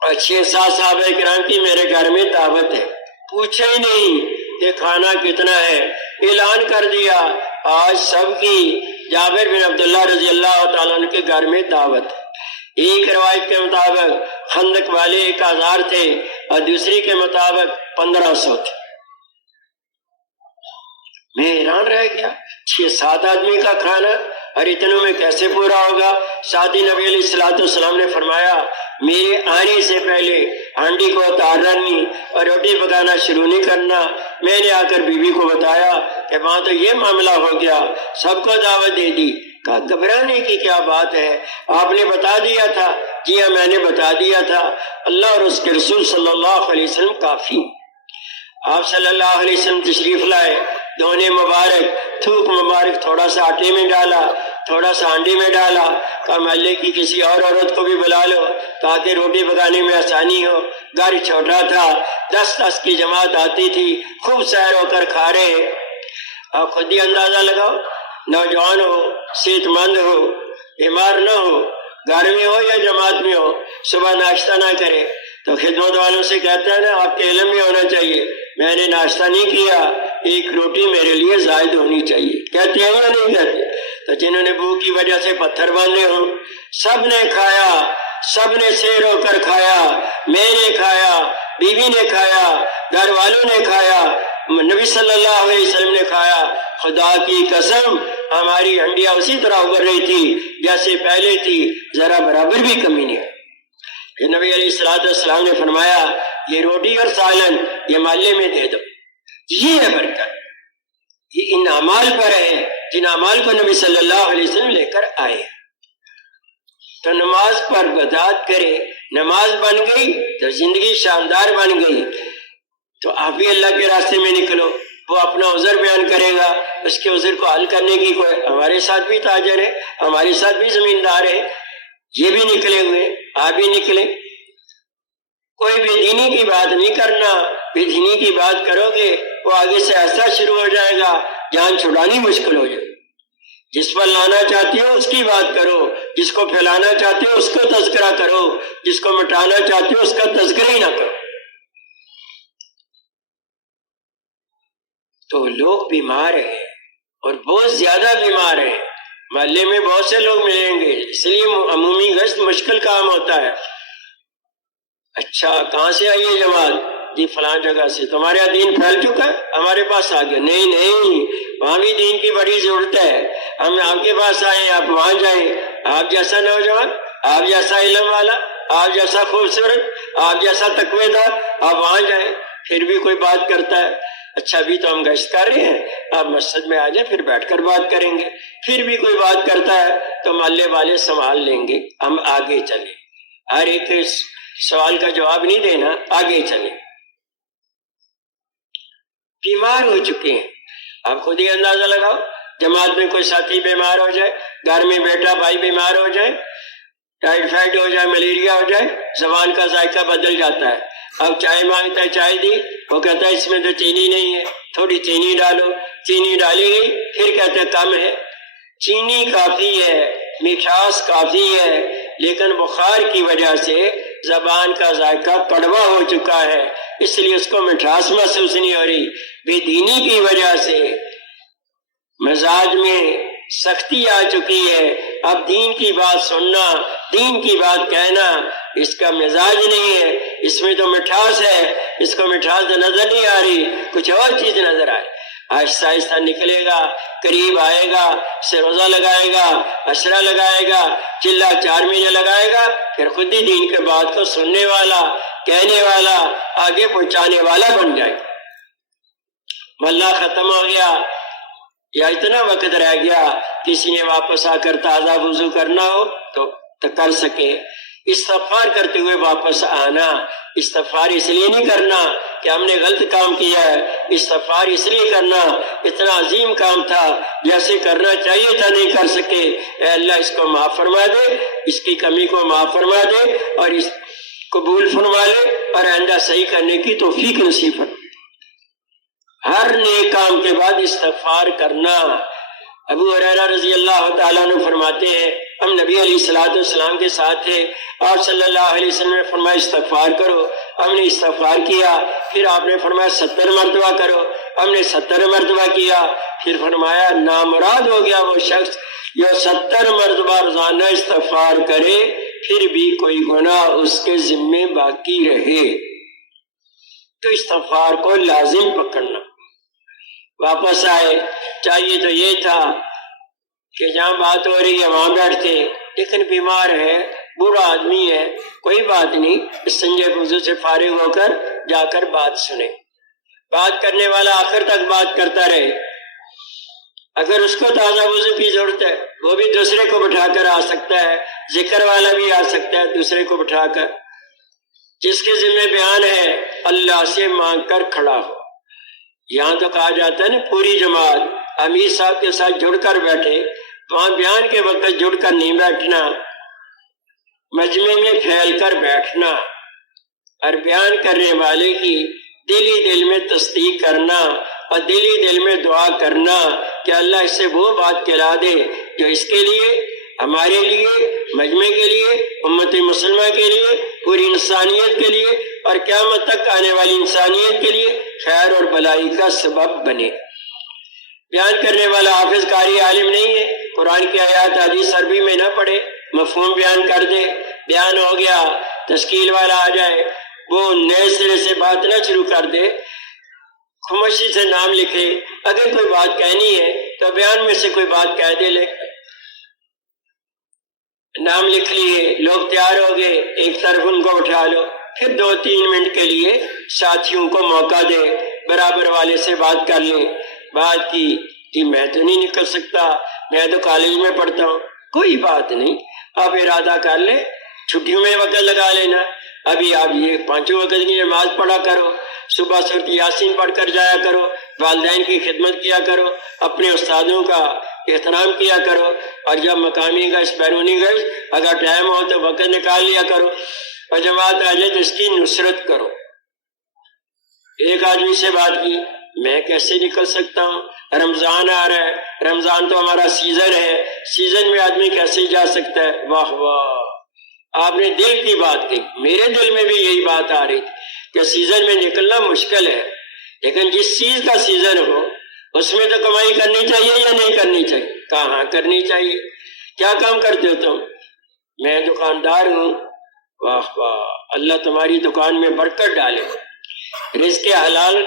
اور 6-7 صحابہ کرام کی میرے گھر میں دعوت ہے۔ پوچھا ہی نہیں کہ کھانا کتنا ہے، اعلان کر دیا آج سب کی جابر بن عبداللہ رضی اللہ تعالیٰ عنہ کے گھر میں دعوت ہے۔ ایک روایت کے مطابق خندق والے 1000 تھے اور دوسری کے مطابق 1500 تھے۔ میں حیران رہ گیا، 6-7 آدمی کا کھانا اور اتنوں میں کیسے پورا ہوگا؟ ساتھ ہی نبی علیہ السلام نے فرمایا میرے آنے سے پہلے ہانڈی کو اتارنا نہیں اور روٹی پکانا شروع نہیں کرنا۔ میں نے آ کر بیوی کو بتایا کہ وہاں تو یہ معاملہ ہو گیا، سب کو دعوت دے دی۔ کہا گھبرانے کی کیا بات ہے، آپ نے بتا دیا تھا۔ جی ہاں میں نے بتا دیا تھا، اللہ اور اس کے رسول صلی اللہ علیہ وسلم کافی۔ آپ صلی اللہ علیہ وسلم تشریف لائے، دونے مبارک، تھوک مبارک تھوڑا سا آٹے میں ڈالا، تھوڑا سا ہانڈی میں ڈالا، کہا محلے کی کسی اور عورت کو بھی بلا لو تاکہ روٹی پکانے میں آسانی ہو۔ گھر چھوٹا تھا، 10 کی جماعت آتی تھی، خوب سیر ہو کر کھا رہے۔ آپ خود ہی اندازہ لگاؤ، نوجوان ہو، صحت مند ہو، بیمار نہ ہو، گھر میں ہو یا جماعت میں ہو، صبح ناشتہ نہ کرے تو خدمت والوں سے کہتا ہے نا آپ کے علم میں ہونا چاہیے میں نے ناشتہ نہیں کیا، ایک روٹی میرے لیے زائد ہونی چاہیے، کہتے ہیں یا نہیں کہتے؟ تو جنہوں نے بھوک کی وجہ سے پتھر باندھے ہوں، سب نے کھایا، سب نے سیر ہو کر کھایا، میں نے کھایا، بیوی نے کھایا، گھر والوں نے کھایا، نبی صلی اللہ علیہ وسلم نے کھایا۔ خدا کی قسم ہماری ہنڈیاں اسی طرح ابھر رہی تھی جیسے پہلے تھی، ذرا برابر بھی کمی نہیں ہے۔ کہ نبی علیہ السلام نے فرمایا یہ روٹی اور سالن یہ محلے میں دے دو، یہ ہے برکت۔ یہ ان اعمال پر ہے جن اعمال کو نبی صلی اللہ علیہ وسلم لے کر آئے۔ تو نماز پر بدعت کرے، نماز بن گئی تو زندگی شاندار بن گئی۔ تو آپ بھی اللہ کے راستے میں نکلو، وہ اپنا عذر بیان کرے گا، اس کے عذر کو حل کرنے کی کوئی، ہمارے ساتھ بھی تاجر ہے، ہمارے ساتھ بھی زمیندار ہے، یہ بھی نکلے ہوئے، آپ بھی نکلے۔ کوئی بے دینی کی بات نہیں کرنا، بے دینی کی بات کرو گے وہ آگے سے ایسا شروع ہو جائے گا جان چھڑانی مشکل ہو جائے۔ جس پر لانا چاہتے ہو اس کی بات کرو، جس کو پھیلانا چاہتے ہو اس کو تذکرہ کرو، جس کو مٹانا چاہتے ہو اس کا تذکرہ ہی نہ کرو۔ تو لوگ بیمار ہیں اور بہت زیادہ بیمار ہیں، محلے میں بہت سے لوگ ملیں گے، اس لیے عمومی گشت مشکل کام ہوتا ہے۔ اچھا کہاں سے آئی ہے جماعت؟ جی فلاں جگہ سے۔ تمہارے یہاں دین پھیل چکا ہے؟ ہمارے پاس آ گیا؟ نہیں، وہاں بھی دین کی بڑی ضرورت ہے، ہم آپ کے پاس آئے، آپ وہاں جائیں۔ آپ جیسا نوجوان، آپ جیسا علم والا، آپ جیسا خوبصورت، آپ جیسا تقوی دار، آپ وہاں جائیں۔ پھر بھی کوئی بات کرتا ہے، اچھا ابھی تو ہم گشت کر رہے ہیں، آپ مسجد میں آ جائیں پھر بیٹھ کر بات کریں گے۔ پھر بھی کوئی بات کرتا ہے تو محلے والے سنبھال لیں گے، ہم آگے چلیں۔ ہر ایک سوال کا جواب نہیں دینا، آگے چلیں۔ بیمار ہو چکے ہیں، آپ خود ہی اندازہ لگاؤ، جماعت میں کوئی ساتھی بیمار ہو جائے، گھر میں بیٹا بھائی بیمار ہو جائے، ٹائیفائڈ ہو جائے، ملیریا ہو جائے، زبان کا ذائقہ بدل جاتا ہے۔ اب چائے مانگتا ہے، چائے دی، وہ کہتا ہے اس میں تو چینی نہیں ہے، تھوڑی چینی ڈالو، چینی ڈالی گئی، پھر کہتا ہے کم ہے۔ چینی کافی ہے، مٹھاس کافی ہے، لیکن بخار کی وجہ سے زبان کا ذائقہ کڑوا ہو چکا ہے، اس لیے اس کو مٹھاس محسوس نہیں ہو رہی۔ بے دینی کی وجہ سے مزاج میں سختی آ چکی ہے، اب دین کی بات سننا، دین کی بات کہنا اس کا مزاج نہیں ہے، اس میں تو مٹھاس ہے، اس کو مٹھاس نظر نہیں آ رہی، کچھ اور چیز نظر آئے۔ آہستہ آہستہ نکلے گا، قریب آئے گا، سے روزہ لگائے گا، عشرہ لگائے گا، چلہ 4 مہینے لگائے گا، پھر خود ہی دین کے بات کو سننے والا، کہنے والا، آگے پہنچانے والا بن جائے۔ واللہ ختم ہو گیا یا اتنا وقت رہ گیا، کسی نے واپس آ کر تازہ وضو کرنا ہو تو کر سکے۔ استغفار کرتے ہوئے واپس آنا، استغفار اس لیے نہیں کرنا کہ ہم نے غلط کام کیا ہے، استغفار اس لیے کرنا اتنا عظیم کام تھا، جیسے کرنا چاہیے تھا نہیں کر سکے، اے اللہ اس کو معاف فرما دے، اس کی کمی کو معاف فرما دے اور اس قبول فرما لے اور آئندہ صحیح کرنے کی توفیق نصیب فرما۔ ہر نیک کام کے بعد استغفار کرنا۔ ابو ہریرہ رضی اللہ تعالیٰ عنہ فرماتے ہیں ہم نبی علیہ السلام کے ساتھ تھے، آپ صلی اللہ علیہ وسلم نے فرمایا استغفار کرو، ہم نے استغفار کیا، پھر آپ نے فرمایا 70 مرتبہ کرو، ہم نے 70 مرتبہ کیا، پھر فرمایا نامراد ہو گیا وہ شخص جو 70 مرتبہ روزانہ استغفار کرے پھر بھی کوئی گناہ اس کے ذمے باقی رہے۔ تو استغفار کو لازم پکڑنا۔ واپس آئے، چاہیے تو یہ تھا کہ جہاں بات ہو رہی ہے وہاں بیٹھتے، لیکن بیمار ہے، بوڑھا آدمی ہے، کوئی بات نہیں، استنجے وضو سے فارغ ہو کر جا کر بات سنے۔ بات کرنے والا آخر تک بات کرتا رہے، اگر اس کو تازہ وضو کی ضرورت ہے وہ بھی دوسرے کو بٹھا کر آ سکتا ہے، ذکر والا بھی آ سکتا ہے دوسرے کو بٹھا کر، جس کے ذمہ بیان ہے اللہ سے مانگ کر کھڑا ہو۔ یہاں تو کہا جاتا ہے نا پوری جماعت امیر صاحب کے ساتھ جڑ کر بیٹھے، وہاں بیان کے وقت جڑ کر نہیں بیٹھنا، مجمع میں پھیل کر بیٹھنا اور بیان کرنے والے کی دلی دل میں تصدیق کرنا اور دلی دل میں دعا کرنا کہ اللہ اس سے وہ بات کہلا دے جو اس کے لیے، ہمارے لیے، مجمع کے لیے، امت مسلمہ کے لیے، پوری انسانیت کے لیے اور قیامت تک آنے والی انسانیت کے لیے خیر اور بھلائی کا سبب بنے۔ بیان کرنے والا حافظ قاری عالم نہیں ہے، قرآن کی آیات حدیث عربی میں نہ پڑھے، مفہوم بیان کر دے، بیان ہو گیا، تشکیل والا آ جائے وہ نئے سرے سے بات نہ شروع کر دے، خاموشی سے نام لکھے، اگر کوئی بات کہنی ہے تو بیان میں سے کوئی بات کہہ دے، لے نام لکھ لیے، لوگ تیار ہو گئے، ایک طرف ان کو اٹھا لو، پھر 2-3 منٹ کے لیے ساتھیوں کو موقع دے، برابر والے سے بات کر لیں۔ بات کی کہ میں تو نہیں نکل سکتا، میں تو کالج میں پڑھتا ہوں، کوئی بات نہیں، آپ ارادہ کر لیں، چھٹیوں میں وقت لگا لینا، ابھی آپ یہ 5 وقت کی نماز پڑھا کرو، صبح سورۃ یاسین پڑھ کر جایا کرو، والدین کی خدمت کیا کرو، اپنے استادوں کا احترام کیا کرو، اور جب مقامی گشت بیرونی گشت اگر ٹائم ہو تو وقت نکال لیا کرو، اور جماعت آ جائے تو اس کی نصرت کرو۔ ایک آدمی سے بات کی، میں کیسے نکل سکتا ہوں، رمضان آ رہا ہے، رمضان تو ہمارا سیزن ہے، سیزن میں آدمی کیسے جا سکتا ہے؟ واہ واہ، آپ نے دل کی بات کہی، میرے دل میں بھی یہی بات آ رہی تھی کہ سیزن میں نکلنا مشکل ہے، لیکن جس چیز کا سیزن ہو اس میں تو کمائی کرنی چاہیے یا نہیں کرنی چاہیے؟ کہاں کرنی چاہیے۔ کیا کام کرتے ہو تم؟ میں دکاندار ہوں۔ واہ واہ، اللہ تمہاری دکان میں برکت ڈالے، رزق حلال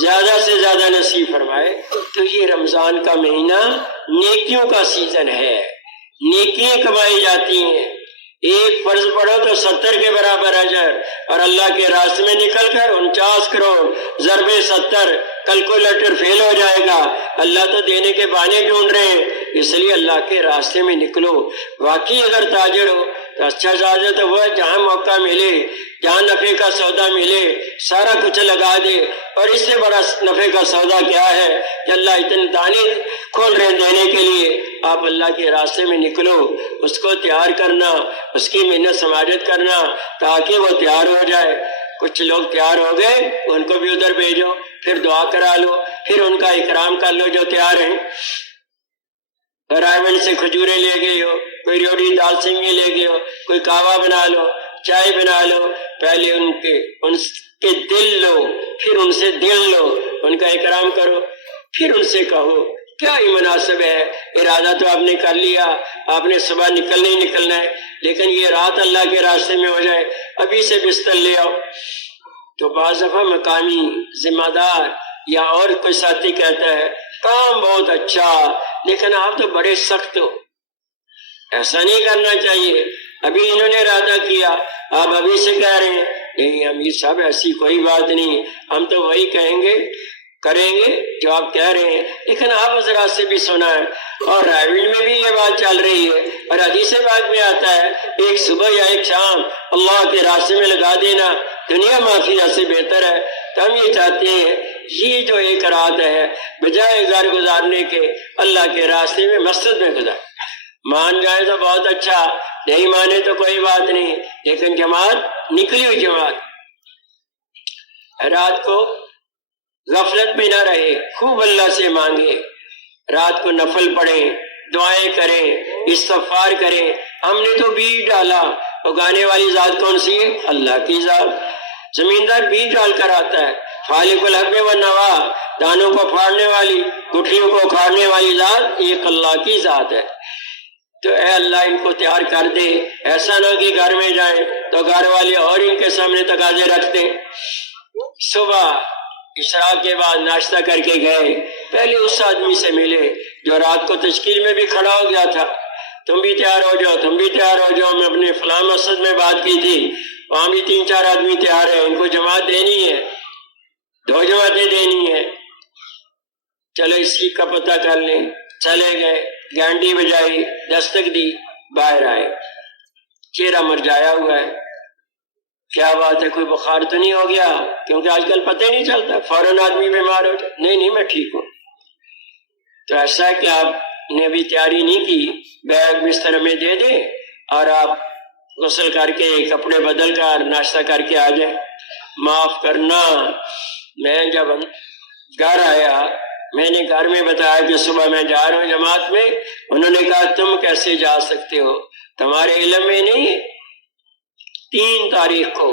زیادہ سے زیادہ نصیب فرمائے۔ تو یہ رمضان کا مہینہ نیکیوں کا سیزن ہے، نیکیاں کمائی جاتی ہیں، ایک فرض پڑھو تو 70 کے برابر اجر، اور اللہ کے راستے میں نکل کر 49 کروڑ ضرب 70 کیلکولیٹر فیل ہو جائے گا۔ اللہ تو دینے کے بہانے ڈھونڈ رہے ہیں، اس لیے اللہ کے راستے میں نکلو۔ واقعی اگر تاجر ہو تو اچھا تاجر تو وہ ہے جہاں موقع ملے، جہاں نفع کا سودا ملے سارا کچھ لگا دے، اور اس سے بڑا نفع کا سودا کیا ہے کہ اللہ اتنے دانے کھول رہے ہیں دینے کے لیے، آپ اللہ کے راستے میں نکلو، اس کو تیار کرنا، اس کی محنت سماجت کرنا تاکہ وہ تیار ہو جائے۔ کچھ لوگ تیار ہو گئے، ان کو بھی ادھر بھیجو، پھر دعا کرا لو، پھر ان کا اکرام کر لو جو تیار ہیں۔ رائے سے کھجورے لے گئے ہو، کوئی روٹی دال سنگی لے گئے ہو، کوئی کہوا بنا لو، چائے بنا لو، پہلے ان کے دل لو، پھر ان سے دل لو، ان کا اکرام کرو، پھر ان سے کہو کیا ہی مناسب ہے، ارادہ تو آپ نے کر لیا، آپ نے صبح نکلنا ہی نکلنا ہے، لیکن یہ رات اللہ کے راستے میں ہو جائے، ابھی سے بستر لے آؤ۔ تو بعض دفعہ مقامی ذمہ دار یا اور کوئی ساتھی کہتا ہے کام بہت اچھا، لیکن آپ تو بڑے سخت ہو، ایسا نہیں کرنا چاہیے، ابھی انہوں نے ارادہ کیا، آپ ابھی سے کہہ رہے ہیں نہیں امیر صاحب ایسی کوئی بات نہیں، ہم تو وہی کہیں گے کریں گے جو آپ کہہ رہے ہیں، لیکن آپ حضرات سے بھی سنا ہے اور رائے میں بھی یہ بات چل رہی ہے، اور حدیث پاک میں آتا ہے ایک صبح یا ایک شام اللہ کے راستے میں لگا دینا دنیا معافیہ سے بہتر ہے۔ تو ہم یہ چاہتے ہیں یہ جو ایک رات ہے بجائے گھر گزارنے کے اللہ کے راستے میں مسجد میں گزار، مان جائے تو بہت اچھا، نہیں مانے تو کوئی بات نہیں، لیکن جماعت نکلی ہوئی جماعت رات کو غفلت میں نہ رہے، خوب اللہ سے مانگے، رات کو نفل پڑھیں، دعائیں کریں، استغفار کریں۔ ہم نے تو بیج ڈالا، اگانے والی ذات کون سی ہے؟ اللہ کی ذات۔ زمیندار بیج ڈال کر آتا ہے، خالق الحب والنوا، دانوں کو پھاڑنے والی، گٹھلیوں کو اکھاڑنے والی ذات ایک اللہ کی ذات ہے۔ تو اے اللہ ان کو تیار کر دے، ایسا نہ کہ گھر میں جائیں تو گھر والے اور ان کے سامنے تقاضے رکھتے۔ صبح اشراق کے بعد ناشتہ کر کے گئے، پہلے اس آدمی سے ملے جو رات کو تشکیل میں بھی کھڑا ہو گیا تھا، تم بھی تیار ہو جاؤ، تم بھی تیار ہو جاؤ، میں اپنے فلاں مسجد میں بات کی تھی، وہاں بھی 3-4 آدمی تیار ہیں، ان کو جماعت دینی ہے، 2 جماعتیں دینی ہے، چلو اسی کا پتہ کر لیں۔ چلے گئے، گھنٹی بجائی، دستک دی، باہر آئے، چہرہ مرجھایا ہوا ہے، کیا بات ہے، کوئی بخار تو نہیں ہو گیا؟ کیونکہ آج کل پتہ ہی نہیں چلتا، فوراً آدمی بیمار ہو جائے، نہیں میں ٹھیک ہوں۔ تو ایسا ہے کہ آپ نے ابھی تیاری نہیں کی، بیگ بستر ہمیں دے دیں اور آپ غسل کر کے کپڑے بدل کر ناشتہ کر کے آ جائیں۔ معاف کرنا، میں جب گھر آیا میں نے گھر میں بتایا کہ صبح میں جا رہا ہوں جماعت میں، انہوں نے کہا تم کیسے جا سکتے ہو، تمہارے علم میں نہیں ہے، 3 تاریخ کو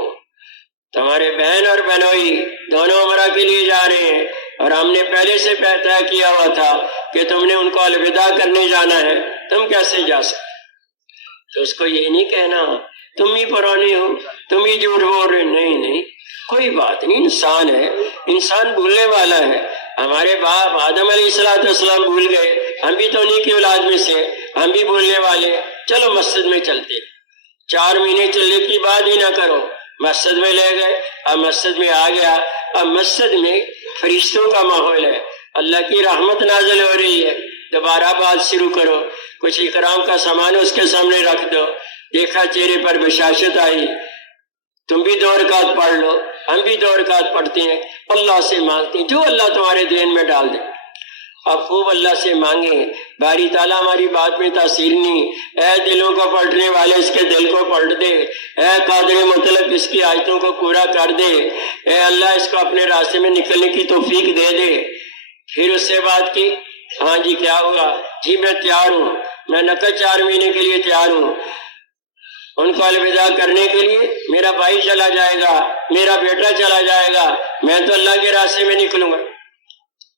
تمہارے بہن اور بہنوئی دونوں عمرہ کے لیے جا رہے ہیں، اور ہم نے پہلے سے طے کیا ہوا تھا کہ تم نے ان کو الوداع کرنے جانا ہے، تم کیسے جا سکتے؟ تو اس کو یہ نہیں کہنا تم ہی پرانے ہو، تم ہی جھوٹ بول رہے، نہیں کوئی بات نہیں، انسان ہے، انسان بھولنے والا ہے، ہمارے باپ آدم علیہ السلام بھول گئے، ہم بھی تو انہیں کی اولاد میں سے، ہم بھی بھولنے والے، چلو مسجد میں چلتے، 4 مہینے چلنے کی بات ہی نہ کرو، مسجد میں لے گئے، اب مسجد میں آ گیا، اب مسجد میں فرشتوں کا ماحول ہے، اللہ کی رحمت نازل ہو رہی ہے، دوبارہ بات شروع کرو، کچھ اکرام کا سامان اس کے سامنے رکھ دو، دیکھا چہرے پر بشاشت آئی، تم بھی 2 رکعت پڑھ لو، ہم بھی 2 رکعت پڑھتے ہیں، اللہ سے مانگتے ہیں جو اللہ تمہارے ذہن میں ڈال دے، اب خوب اللہ سے مانگیں، باری تعالیٰ ہماری بات میں تاثیر نہیں، اے دلوں کو پلٹنے والے اس کے دل کو پلٹ دے، اے قادر مطلق اس کی آیتوں کو پورا کر دے، اے اللہ اس کو اپنے راستے میں نکلنے کی توفیق دے دے۔ پھر اس سے بات کی، ہاں جی کیا ہوا؟ جی میں تیار ہوں، میں نقد 4 مہینے کے لیے تیار ہوں، ان کو الوداع کرنے کے لیے میرا بھائی چلا جائے گا، میرا بیٹا چلا جائے گا، میں تو اللہ کے راستے میں نکلوں گا۔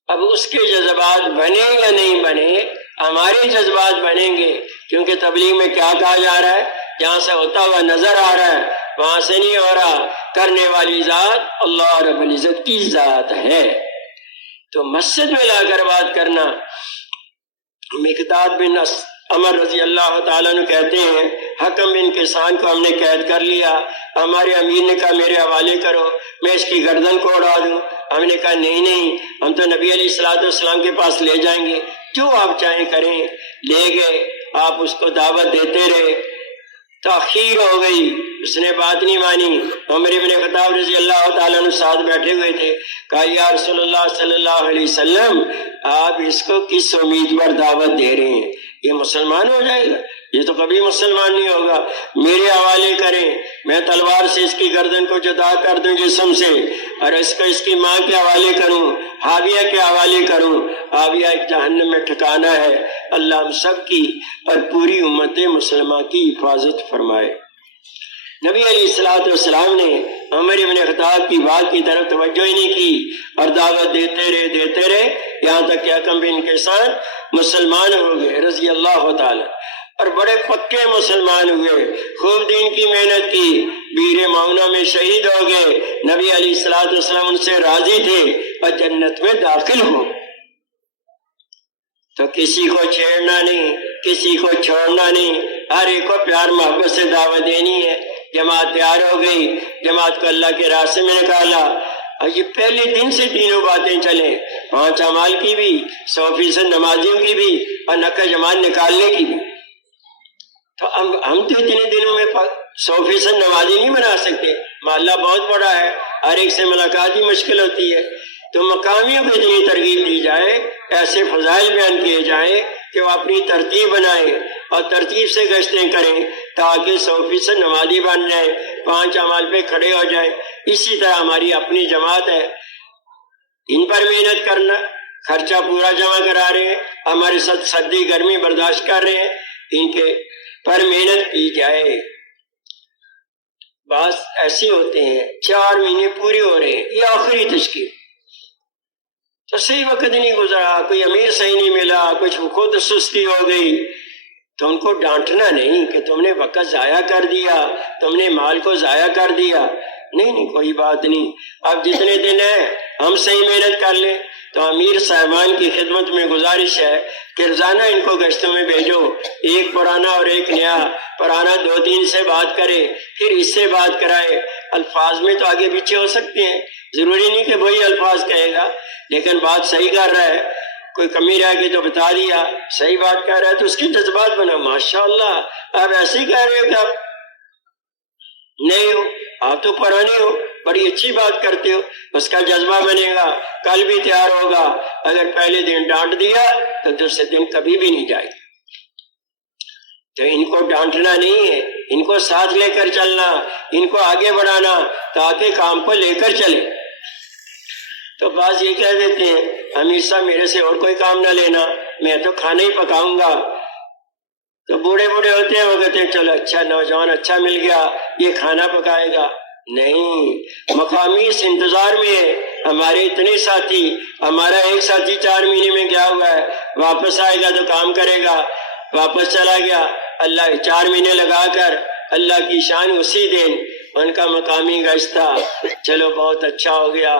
اب اس کے جذبات بنے یا نہیں بنے، ہمارے جذبات بنیں گے، کیونکہ تبلیغ میں کیا کہا جا رہا ہے، جہاں سے ہوتا ہوا نظر آ رہا ہے وہاں سے نہیں ہو رہا، کرنے والی ذات اللہ رب العزت کی ذات ہے۔ تو مسجد میں لا کر بات کرنا، مقداد بن عمر رضی اللہ تعالیٰ عنہ کہتے ہیں حکم بن کسان کو ہم نے قید کر لیا، ہمارے امیر نے کہا میرے حوالے کرو، میں اس کی گردن کو اڑا دوں، ہم نے کہا نہیں ہم تو نبی علیہ السلام کے پاس لے جائیں گے، جو آپ چاہیں کریں۔ لے گئے، آپ اس کو دعوت دیتے رہے، تاخیر ہو گئی، اس نے بات نہیں مانی، عمر بن خطاب رضی اللہ تعالیٰ عنہ ساتھ بیٹھے ہوئے تھے، کہا یا رسول اللہ صلی اللہ علیہ وسلم آپ اس کو کس امید پر دعوت دے رہے ہیں، یہ مسلمان ہو جائے گا؟ یہ تو کبھی مسلمان نہیں ہوگا۔ میرے حوالے کریں، میں تلوار سے اس کی گردن کو جدا کر دوں جسم سے، اور اس کو اس کی ماں کے حوالے کروں، حاویہ کے حوالے کروں۔ حاویہ ایک جہنم میں ٹھکانہ ہے۔ اللہ ہم سب کی اور پوری امت مسلمہ کی حفاظت فرمائے۔ نبی علیہ السلام نے عمر بن خطاب کی بات کی طرف توجہ ہی نہیں کی، اور دعوت دیتے رہے یہاں تک کہ حکم بن کیسان مسلمان ہو گئے رضی اللہ تعالی، اور بڑے پکے مسلمان ہوئے، خوب دین کی محنت کی، بیر معونہ میں شہید ہو گئے۔ نبی علیہ السلام ان سے راضی تھے اور جنت میں داخل ہو۔ تو کسی کو چھیڑنا نہیں، کسی کو چھوڑنا نہیں، ہر ایک کو پیار محبت سے دعوت دینی ہے۔ جماعت تیار ہو گئی، جماعت کو اللہ کے راستے میں نکالا، اور یہ پہلے دن سے تینوں باتیں چلیں، 5 اعمال کی بھی، 100% نمازیوں کی بھی، اور نقہ جماعت نکالنے کی بھی۔ تو ہم تو اتنے دنوں میں 100% نمازی نہیں بنا سکتے، محلہ بہت بڑا ہے، ہر ایک سے ملاقات ہی مشکل ہوتی ہے۔ تو مقامیوں کو اتنی ترغیب دی جائے، ایسے فضائل بیان کیے جائیں کہ وہ اپنی ترتیب بنائیں اور ترتیب سے گشتیں کریں، تاکہ 100% نمازی بن جائیں، 5 اعمال پہ کھڑے ہو جائیں۔ اسی طرح ہماری اپنی جماعت ہے، ان پر محنت کرنا، خرچہ پورا جمع کرا رہے ہیں، ہمارے ساتھ سردی گرمی برداشت کر رہے ہیں، ان کے پر محنت کی جائے۔ بعض ایسے ہوتے ہیں 4 مہینے پورے ہو رہے ہیں، یہ آخری تشکیل، تو صحیح وقت نہیں گزرا، کوئی امیر صحیح نہیں ملا، کچھ خود سستی ہو گئی، تو ان کو ڈانٹنا نہیں کہ تم نے وقت ضائع کر دیا، تم نے مال کو ضائع کر دیا۔ نہیں، کوئی بات نہیں، اب جتنے دن ہیں ہم صحیح محنت کر لیں۔ تو امیر صاحبان کی خدمت میں گزارش ہے کہ روزانہ ان کو گشتوں میں بھیجو، ایک پرانا اور ایک نیا، پرانا 2-3 سے بات کرے، پھر اس سے بات کرائے۔ الفاظ میں تو آگے پیچھے ہو سکتے ہیں، ضروری نہیں کہ وہی الفاظ کہے گا، لیکن بات صحیح کر رہا ہے، کوئی کمی رہ گئی تو بتا دیا، صحیح بات کہہ رہا ہے تو اس کے جذبات بنا۔ ماشاءاللہ، آپ ایسے ہی کہہ رہے ہو کہ آپ نہیں ہو، آپ تو پرانے ہو، بڑی اچھی بات کرتے ہو، اس کا جذبہ بنے گا، کل بھی تیار ہوگا۔ اگر پہلے دن ڈانٹ دیا تو دوسرے دن کبھی بھی نہیں جائے۔ تو ان کو ڈانٹنا نہیں ہے، ان کو ساتھ لے کر چلنا، ان کو آگے بڑھانا، تاکہ کام کو لے کر چلے۔ تو بعض یہ کہہ دیتے ہیں امیر صاحب میرے سے اور کوئی کام نہ لینا، میں تو کھانا ہی پکاؤں گا۔ تو بوڑھے ہوتے ہیں، وہ کہتے ہیں چلو اچھا نوجوان اچھا مل گیا، یہ کھانا پکائے گا۔ نہیں، مقامی اس انتظار میں ہے، ہمارے اتنے ساتھی، ہمارا ایک ساتھی 4 مہینے میں گیا ہوا ہے، واپس آئے گا تو کام کرے گا، واپس چلا گیا، اللہ 4 مہینے لگا کر اللہ کی شان اسی دن ان کا مقامی گشت تھا۔ چلو بہت اچھا ہو گیا،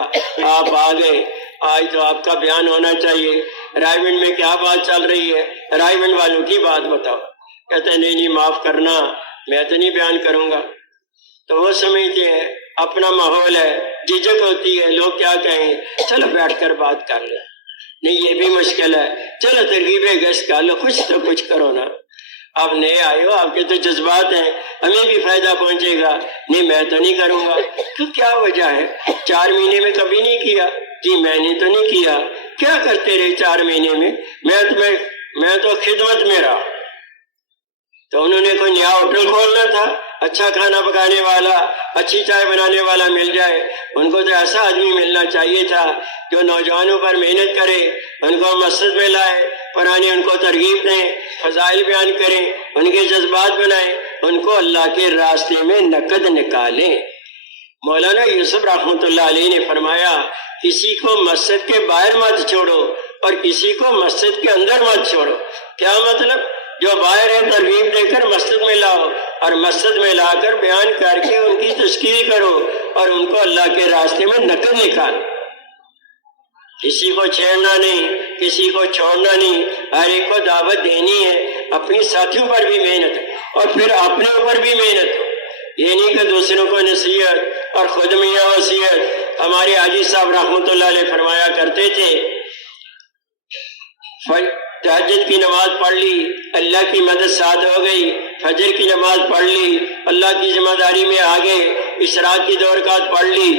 آپ آ گئے، آج تو آپ کا بیان ہونا چاہیے، رائے گنج میں کیا بات چل رہی ہے، رائے گنج والوں کی بات بتاؤ۔ کہتے ہیں نہیں معاف کرنا، میں تو نہیں بیان کروں گا۔ تو وہ سمجھتے ہیں اپنا ماحول ہے، جھجک ہوتی ہے، لوگ کیا کہیں، چلو بیٹھ کر بات کر لیں۔ نہیں، یہ بھی مشکل ہے، چلو ترغیب گشت کر لو، کچھ تو کچھ کرو نا، آپ نئے آئے ہو، آپ کے تو جذبات ہیں، ہمیں بھی فائدہ پہنچے گا۔ نہیں، میں تو نہیں کروں گا۔ تو کیا وجہ ہے؟ 4 مہینے میں کبھی نہیں کیا؟ جی میں نے تو نہیں کیا۔ کیا کرتے رہے 4 مہینے میں؟ میں تو خدمت میں رہا۔ تو انہوں نے کوئی نیا ہوٹل کھولنا تھا، اچھا کھانا پکانے والا، اچھی چائے بنانے والا مل جائے، ان کو تو ایسا آدمی ملنا چاہیے تھا جو نوجوانوں پر محنت کرے، ان کو مسجد میں لائے، پرانے ان کو ترغیب دیں، فضائل بیان کریں، ان کے جذبات بنائیں، ان کو اللہ کے راستے میں نقد نکالیں۔ مولانا یوسف رحمۃ اللہ علیہ نے فرمایا کسی کو مسجد کے باہر مت چھوڑو اور کسی کو مسجد کے اندر مت چھوڑو۔ کیا مطلب؟ جو باہر ہے ترغیب دے کر مسجد میں لاؤ، اور مسجد میں لا کر بیان کر کے ان کی تشکیل کرو اور ان کو اللہ کے راستے میں نقد نکالو۔ کسی کو چھیڑنا نہیں، کسی کو چھوڑنا نہیں، ہر ایک کو دعوت دینی ہے، اپنی ساتھیوں پر بھی محنت اور پھر اپنے اوپر بھی محنت۔ یہ نہیں کہ دوسروں کو نصیحت اور خود میاں وصیت۔ ہمارے حاجی صاحب رحمۃ اللہ علیہ فرمایا کرتے تھے تہجد کی نماز پڑھ لی، اللہ کی مدد ساتھ ہو گئی، فجر کی نماز پڑھ لی، اللہ کی ذمہ داری میں آگے، اشراق کی 2 رکعت پڑھ لی،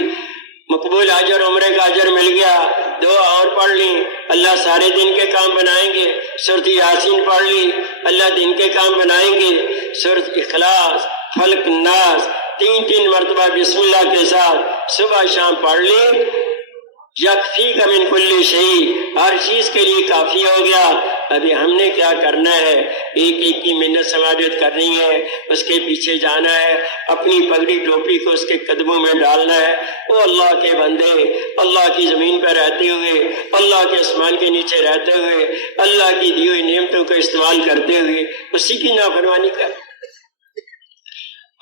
مقبول حج اور عمرے کا اجر مل گیا، دو اور پڑھ لی اللہ سارے دن کے کام بنائیں گے، سورۃ یاسین پڑھ لی اللہ دن کے کام بنائیں گے، سورۃ اخلاص فلق ناس 3 مرتبہ بسم اللہ کے ساتھ صبح شام پڑھ لی، یکفیک من کل شیء، ہر چیز کے لیے کافی ہو گیا۔ ابھی ہم نے کیا کرنا ہے؟ ایک ایک کی منت سماجت کرنی ہے، اس کے پیچھے جانا ہے، اپنی پگڑی ٹوپی کو اس کے قدموں میں ڈالنا ہے۔ وہ اللہ کے بندے اللہ کی زمین پر رہتے ہوئے، اللہ کے آسمان کے نیچے رہتے ہوئے، اللہ کی دی ہوئی نعمتوں کو استعمال کرتے ہوئے اسی کی نافرمانی کر۔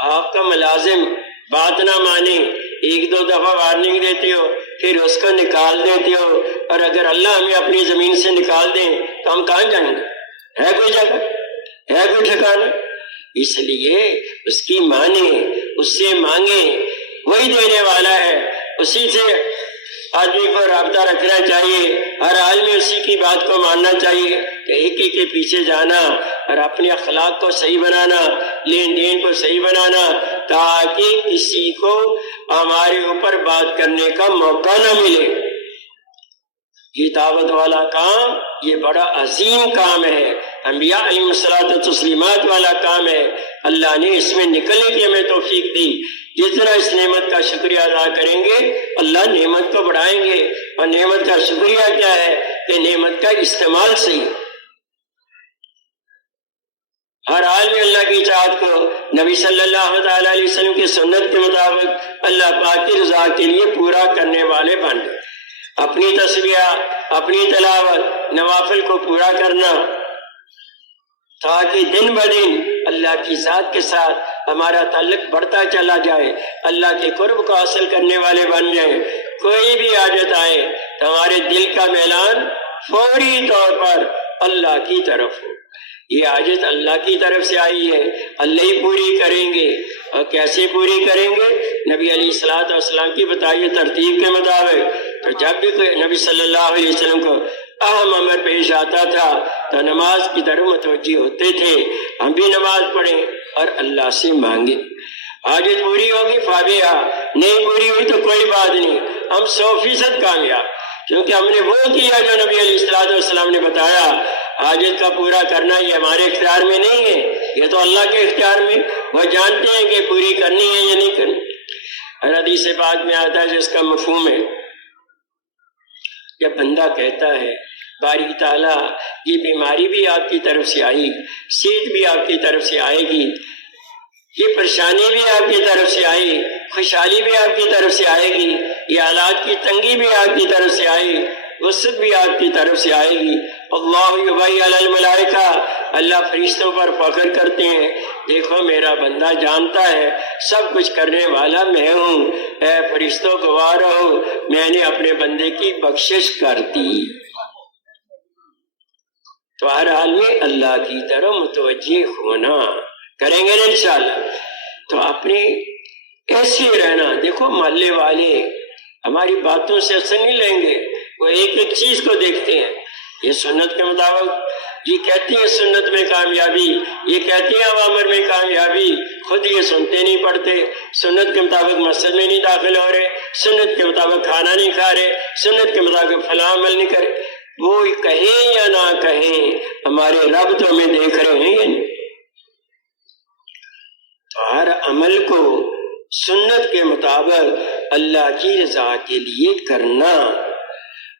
آپ کا ملازم بات نہ مانے، 1-2 دفعہ وارننگ دیتے ہو، پھر اس کو نکال دیتے ہو، اور اگر اللہ ہمیں اپنی زمین سے نکال دیں تو ہم کہاں جائیں گے؟ ہے کوئی جگہ؟ ہے کوئی ٹھکانا؟ اس لیے اس کی مانیں، اس سے مانگیں، وہی دینے والا ہے، اسی سے آدمی کو رابطہ رکھنا چاہیے، ہر حال میں اسی کی بات کو ماننا چاہیے کہ ایک ایک کے پیچھے جانا اور اپنے اخلاق کو صحیح بنانا، لین دین کو صحیح بنانا، تاکہ کسی کو ہمارے اوپر بات کرنے کا موقع نہ ملے۔ یہ دعوت والا کام یہ بڑا عظیم کام ہے، انبیاء علیہ الصلوۃ والتسلیمات والا کام ہے۔ اللہ نے اس میں نکلنے کی ہمیں توفیق دی۔ جتنا اس نعمت کا شکریہ ادا کریں گے اللہ نعمت کو بڑھائیں گے، اور نعمت کا شکریہ کیا ہے کہ نعمت کا استعمال صحیح، ہر حال میں اللہ کی اطاعت کو نبی صلی اللہ تعالی علیہ وسلم کی سنت کے مطابق اللہ پاک کی رضا کے لیے پورا کرنے والے بن گئے۔ اپنی تسبیح، اپنی تلاوت، نوافل کو پورا کرنا، تاکہ دن بدن اللہ کی ذات کے ساتھ ہمارا تعلق بڑھتا چلا جائے، اللہ کے قرب کو حاصل کرنے والے بن جائیں۔ کوئی بھی حاجت آئے تو ہمارے دل کا میلان فوری طور پر اللہ کی طرف ہو، یہ حاجت اللہ کی طرف سے آئی ہے، اللہ ہی پوری کریں گے۔ اور کیسے پوری کریں گے؟ نبی علیہ الصلوۃ والسلام کی بتائی ترتیب کے مطابق۔ تو جب بھی کوئی نبی صلی اللہ علیہ وسلم کو اہم امر پیش آتا تھا تو نماز کی طرف متوجہ ہوتے تھے۔ ہم بھی نماز پڑھیں اور اللہ سے مانگیں، حاجت پوری ہوگی فابیہا، نہیں پوری ہوئی تو کوئی بات نہیں، ہم 100% کامیاب، کیونکہ ہم نے وہ کیا جو نبی علیہ الصلوۃ والسلام نے بتایا۔ حاجت کا پورا کرنا یہ ہمارے اختیار میں نہیں ہے، یہ تو اللہ کے اختیار میں، وہ جانتے ہیں کہ پوری کرنی ہے یا نہیں کرنی۔ اور حدیث پاک میں آتا ہے جس کا مفہوم ہے، جب بندہ کہتا ہے باری تعالیٰ یہ بیماری بھی آپ کی طرف سے آئی، صحت بھی آپ کی طرف سے آئے گی، یہ پریشانی بھی آپ کی طرف سے آئی، خوشحالی بھی آپ کی طرف سے آئے گی، یہ حالات کی تنگی بھی آپ کی طرف سے آئی، وسعت بھی آپ کی طرف سے آئے گی۔ اللہ یباہی علی الملائکہ، اللہ فرشتوں پر فخر کرتے ہیں، دیکھو میرا بندہ جانتا ہے سب کچھ کرنے والا میں ہوں، اے فرشتوں گواہ رہو میں نے اپنے بندے کی بخشش کر دی۔ تو ہر حال میں اللہ کی طرف متوجہ ہونا، کریں گے نا انشاءاللہ۔ تو اپنے ایسے رہنا، دیکھو محلے والے ہماری باتوں سے اثر نہیں لیں گے، وہ ایک ایک چیز کو دیکھتے ہیں، یہ سنت کے مطابق، یہ کہتی ہے سنت میں کامیابی، یہ کہتی ہے اوامر میں کامیابی، خود یہ سنتے نہیں پڑھتے، سنت کے مطابق مسجد میں نہیں داخل ہو رہے، سنت کے مطابق کھانا نہیں کھا رہے، سنت کے مطابق فلاں عمل نہیں کرے۔ وہ کہیں یا نہ کہیں ہمارے رب تو ہمیں دیکھ رہے ہیں یا نہیں؟ تو ہر عمل کو سنت کے مطابق اللہ کی رضا کے لیے کرنا،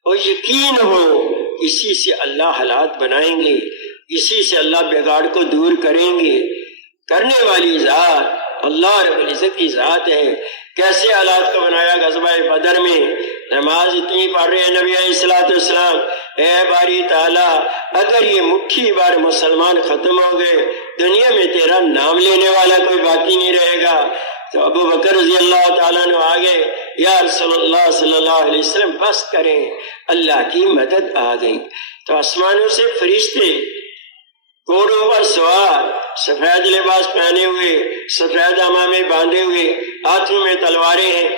اور یقین ہو اسی سے اللہ حالات بنائیں گے، اسی سے اللہ بگاڑ کو دور کریں گے۔ کرنے والی ذات اللہ رب العزت کی ذات ہے۔ کیسے حالات کو بنایا غزوہ بدر میں، نماز اتنی پڑھ رہے ہیں نبی علیہ الصلوۃ والسلام، اے باری تعالیٰ اگر یہ مٹھی بار مسلمان ختم ہو گئے دنیا میں تیرا نام لینے والا کوئی باقی نہیں رہے گا۔ تو ابو بکر رضی اللہ تعالیٰ نے آگے، یا رسول اللہ صلی اللہ علیہ وسلم بس کریں، اللہ کی مدد آ گئی۔ تو آسمانوں سے فرشتے گھوڑوں پر سوار، سفید لباس پہنے ہوئے، سفید عمامے باندھے ہوئے، ہاتھوں میں تلواریں ہیں۔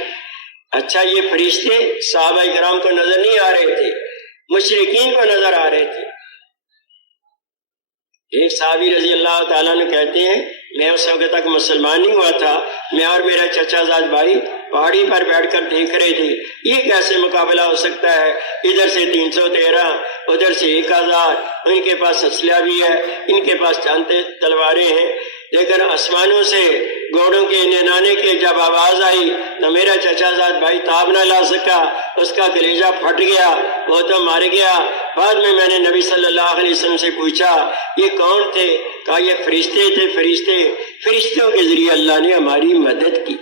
اچھا یہ فرشتے صحابہ کرام کو نظر نہیں آ رہے تھے، مشرکین کو نظر آ رہے تھے۔ ایک صحابی رضی اللہ تعالیٰ نے کہتے ہیں میں اس وقت تک مسلمان نہیں ہوا تھا، میں اور میرا چچا زاد بھائی پہاڑی پر بیٹھ کر دیکھ رہے تھے، یہ کیسے مقابلہ ہو سکتا ہے ادھر سے 313، ادھر سے 1000، ان کے پاس اسلحہ بھی ہے، ان کے پاس چاندتے تلواریں ہیں، لیکن آسمانوں سے گھوڑوں کے ننانے کی جب آواز آئی تو میرا چچا زاد بھائی تاب نہ لا سکا، اس کا کلیجہ پھٹ گیا، وہ تو مر گیا۔ بعد میں نے نبی صلی اللہ علیہ وسلم سے پوچھا یہ کون تھے؟ کہا یہ فرشتے تھے، فرشتوں کے ذریعے اللہ نے ہماری مدد کی۔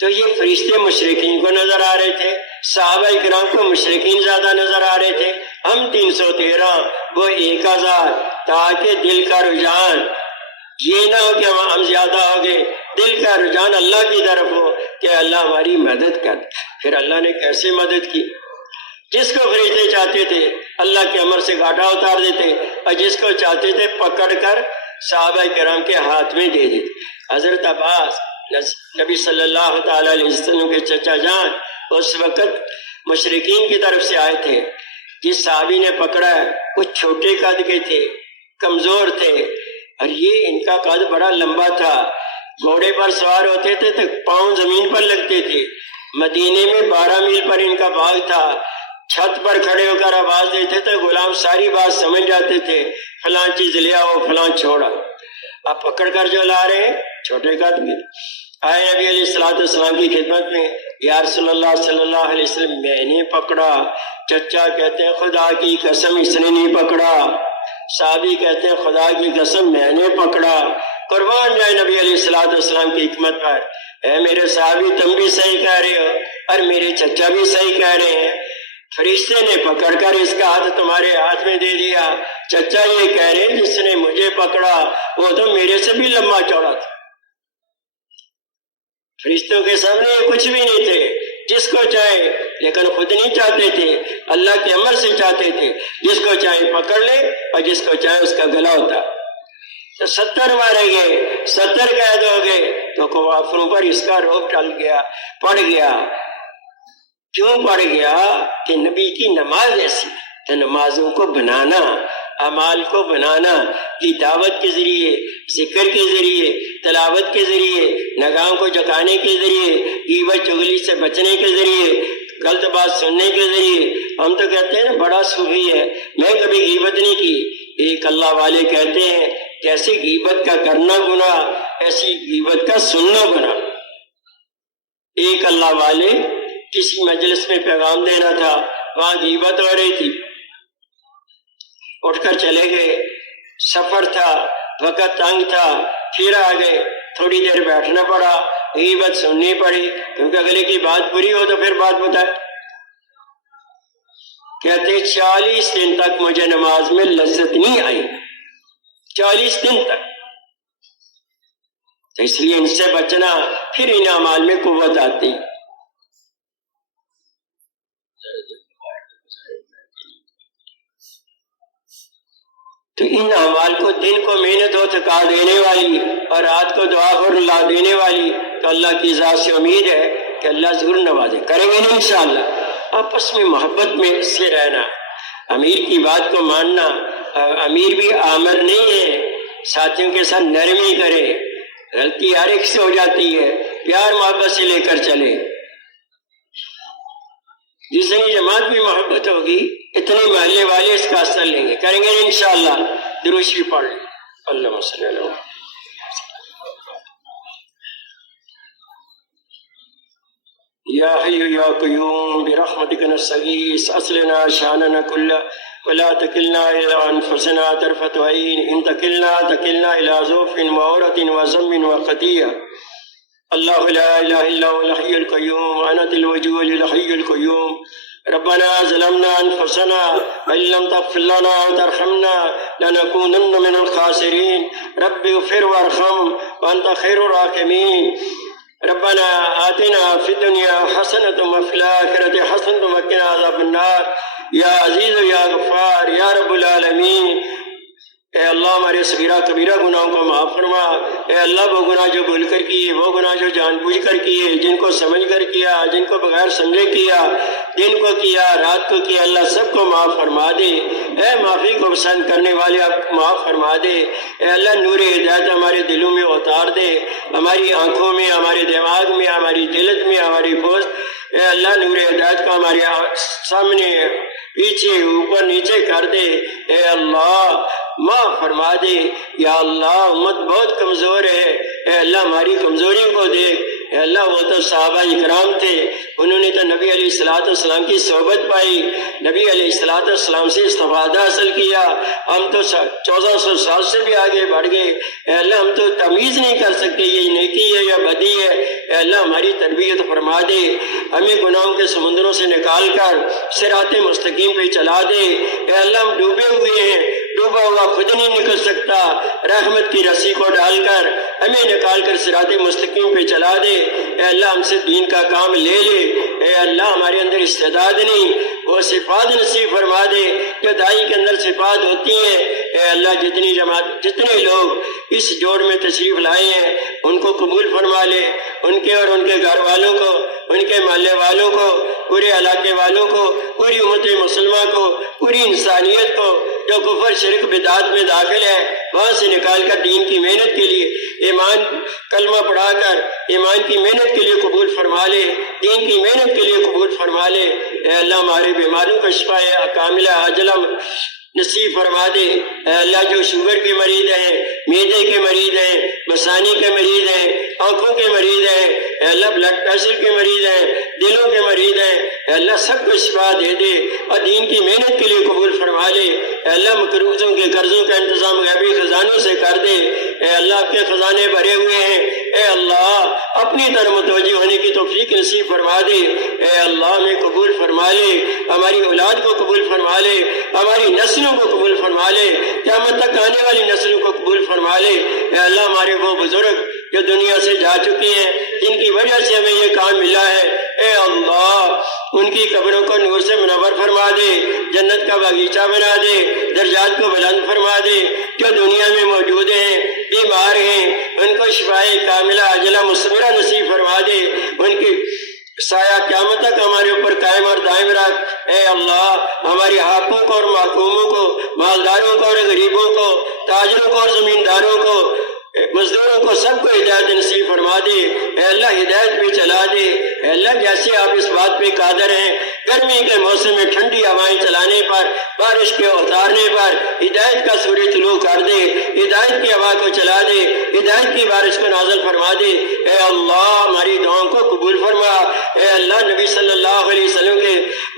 تو یہ فرشتے مشرکین کو نظر آ رہے تھے، صحابہ کرام کو مشرکین زیادہ نظر آ رہے تھے، ہم 313 وہ 1000، تاکہ دل کا رجحان یہ نہ ہو کہ ہم زیادہ ہو گئے، دل کا رجحان اللہ کی طرف ہو کہ اللہ ہماری مدد کر۔ پھر اللہ نے کیسے مدد کی؟ جس کو فرشتے چاہتے تھے اللہ کے امر سے گھاٹا اتار دیتے، اور جس کو چاہتے تھے پکڑ کر صحابہ کرام کے ہاتھ میں دے دیتے۔ حضرت عباس نبی صلی اللہ تعالی علیہ وسلم کے چچا جان اس وقت مشرکین کی طرف سے آئے تھے، جس صحابی نے پکڑا وہ چھوٹے قد کے تھے، کمزور تھے، اور یہ ان کا قد بڑا لمبا تھا، گھوڑے پر سوار ہوتے تھے تو پاؤں زمین پر لگتے تھے۔ مدینے میں 12 میل پر ان کا باغ تھا، چھت پر کھڑے ہو کر آواز دیتے تھے، غلام ساری بات سمجھ جاتے تھے، فلاں چیز لے آؤ، فلاں چھوڑا۔ آپ پکڑ کر جو لا رہے ہیں چھوٹے قد کے۔ آئے نبی علیہ السلام کی خدمت میں، یا رسول اللہ صلی اللہ علیہ وسلم میں نے پکڑا۔ چچا کہتے ہیں خدا کی قسم اس نے نہیں پکڑا، صحابی کہتے ہیں خدا کی قسم میں نے پکڑا۔ قربان جائے نبی علیہ السلام کی حکمت پر۔ اے میرے صحابی تم بھی صحیح کہہ رہے ہو اور میرے چچا بھی صحیح کہہ رہے ہیں، فرشتے نے پکڑ کر اس کا ہاتھ تمہارے ہاتھ میں دے دیا۔ چچا یہ کہہ رہے ہیں جس نے مجھے پکڑا وہ تو میرے سے بھی لمبا چوڑا تھا۔ فرشتوں کے سامنے یہ کچھ بھی نہیں تھے، جس کو چاہے، لیکن خود نہیں چاہتے تھے، اللہ کے امر سے چاہتے تھے، جس کو چاہے پکڑ لے اور جس کو چاہے اس کا گلا ہوتا۔ تو 70 مارے گئے، 70 قید ہو گئے، تو کفاروں پر اس کا روب ٹل گیا، پڑ گیا۔ کیوں پڑ گیا؟ کہ نبی کی نماز ایسی، تو نمازوں کو بنانا، اعمال کو بنانا، کی دعوت کے ذریعے، ذکر کے ذریعے، تلاوت کے ذریعے، نگاہوں کو جھکانے کے ذریعے، غیبت چغلی سے بچنے کے ذریعے، غلط بات سننے کے ذریعے۔ ہم تو کہتے ہیں نا بڑا صوفی ہے، میں کبھی غیبت نہیں کی۔ ایک اللہ والے کہتے ہیں جیسے غیبت کا کرنا گناہ ایسی غیبت کا سننا گناہ۔ ایک اللہ والے کسی مجلس میں پیغام دینا تھا، وہاں غیبت ہو رہی تھی، اٹھ کر چلے گئے، سفر تھا، وقت تنگ تھا، پھر آ گئے، تھوڑی دیر بیٹھنا پڑا، غیبت سننی پڑی، کیونکہ اگلے کی بات پوری ہو تو پھر بات بتائے۔ کہتے 40 دن تک مجھے نماز میں لذت نہیں آئی، 40 دن تک۔ تو اس لیے ان سے بچنا، پھر ان اعمال میں قوت آتی۔ تو ان اعمال کو، دن کو محنت و تھکا دینے والی اور رات کو دعا اور لا دینے والی، تو اللہ کی ذات سے امید ہے کہ اللہ ضرور نوازے، کریں گے انشاءاللہ۔ آپس میں محبت میں سے رہنا، امیر کی بات کو ماننا، امیر بھی آمر نہیں ہے، ساتھیوں کے ساتھ نرمی کرے، غلطی ہر ایک سے ہو جاتی ہے، پیار محبت سے لے کر چلے۔ جتنی جماعت میں محبت ہوگی اتنے محلے والے اس کا اثر لیں گے، کریں گے انشاءاللہ۔ درود شریف پڑھ لیں۔ اللہم صلی اللہ علیہ وسلم۔ یا حی یا قیوم برحمتک نستغیث اصلحنا شاننا کلہ ولا تکلنا الی انفسنا طرفۃ عین ان تکلنا الی ضعف وعورۃ وذنب وخطیئہ۔ اللہ لا الہ الا هو الحی القیوم انت الوجود الحی القیوم۔ ربنا ظلمنا انفسنا وان لم تغفر لنا وترحمنا لنكونن من الخاسرین۔ رب اغفر وارحم وانت خیر الراحمین۔ ربنا آتنا فی الدنیا حسنۃ وفی الآخرۃ حسنۃ وقنا عذاب النار۔ یا عزیز یا غفار یا رب العالمین، اے اللہ ہمارے صغیرہ کبیرہ گناہوں کو معاف فرما۔ اے اللہ وہ گناہ جو بھول کر کیے، وہ گناہ جو جان بوجھ کر کیے، جن کو سمجھ کر کیا، جن کو بغیر سمجھے کیا، دن کو کیا، رات کو کیا، اللہ سب کو معاف فرما دے۔ اے معافی کو پسند کرنے والے آپ معاف فرما دے۔ اے اللہ نور ہدایت ہمارے دلوں میں اتار دے، ہماری آنکھوں میں، ہمارے دماغ میں، ہماری دلت میں، ہماری پوست اے اللہ نور ہدایت کو ہمارے سامنے پیچھے اوپر نیچے کر دے، اے اللہ معاف فرما دے، یا اللہ امت بہت کمزور ہے، اے اللہ ہماری کمزوریوں کو دیکھ، اے اللہ وہ تو صحابہ اکرام تھے، انہوں نے تو نبی علیہ السلام کی صحبت پائی، نبی علیہ السلام سے استفادہ حاصل کیا، ہم تو 1400 سال سے بھی آگے بڑھ گئے، اے اللہ ہم تو تمیز نہیں کر سکتے یہ نیکی ہے یا بدی ہے، اے اللہ ہماری تربیت فرما دے، ہمیں گناہوں کے سمندروں سے نکال کر صراط مستقیم پہ چلا دے، اے اللہ ہم ڈوبے ہوئے ہیں، ڈوبا ہوا خود نہیں نکل سکتا، رحمت کی رسی کو ڈال کر ہمیں نکال کر صراط مستقیم پہ چلا دے، اے اللہ ہم سے دین کا کام لے لے، اے اللہ ہمارے اندر استعداد نہیں، وہ صفات نصیب فرما دے جو دائی کے اندر صفات ہوتی ہیں، اے اللہ جتنے لوگ اس جوڑ میں تشریف لائے ہیں ان کو قبول فرما لے، ان کے اور ان کے گھر والوں کو، ان کے محلے والوں کو، پورے علاقے والوں کو، پوری امت مسلمہ کو، پوری انسانیت کو جو کفر شرک بدعات میں داخل ہے وہاں سے نکال کر دین کی محنت کے لیے، ایمان کلمہ پڑھا کر ایمان کی محنت کے لیے قبول فرما لے، دین کی محنت کے لیے قبول فرما لے، اے اللہ ہمارے بیماروں کا شفا کاملہ عاجلہ نصیب فرما دے، اے اللہ جو شوگر کے مریض ہیں، معدے کے مریض ہیں، مثانی کے مریض ہیں، آنکھوں کے مریض ہیں، اے اللہ بلڈ پریشر کے مریض ہیں، دلوں کے مریض ہیں، اے اللہ سب کو شفا دے دے اور دین کی محنت کے لیے قبول فرما لے، اے اللہ مقروضوں کے قرضوں کا انتظام غیبی خزانوں سے کر دے، اے اللہ آپ کے خزانے بھرے ہوئے ہیں، اے اللہ اپنی طرف متوجہ ہونے کی توفیق نصیب فرما دے، اے اللہ ہمیں قبول فرما لے، ہماری اولاد کو قبول فرما لے، ہماری نسلوں کو قبول فرما لے، قیامت تک آنے والی نسلوں کو قبول فرما لے، اے اللہ ہمارے وہ بزرگ جو دنیا سے جا چکی ہیں جن کی وجہ سے ہمیں یہ کام ملا ہے، اے اللہ ان کی قبروں کو نور سے منور فرما دے، جنت کا باغیچہ بنا دے، درجات کو بلند فرما دے، جو دنیا میں موجود ہیں بیمار ہیں ان کو شفائے کاملہ عاجلہ مثمرہ نصیب فرما دے، ان کی سایہ قیامت تک ہمارے اوپر قائم اور دائم رکھ، اے اللہ ہماری حاکموں کو اور محکوموں کو، مالداروں کو اور غریبوں کو، تاجروں کو اور زمینداروں کو، مزدوروں کو سب کو ہدایت نصیب فرما دے، اے اللہ ہدایت پہ چلا دے، اے اللہ جیسے آپ اس بات پہ قادر ہیں گرمی کے موسم میں ٹھنڈی ہوائیں چلانے پر، بارش کے اتارنے پر ہدایت کا سورج طلوع کر دے، ہدایت کی ہوا کو چلا دے، ہدایت کی بارش کو نازل فرما دے، اے اللہ ہماری دعاؤں کو قبول فرما، اے اللہ نبی صلی اللہ علیہ وسلم کے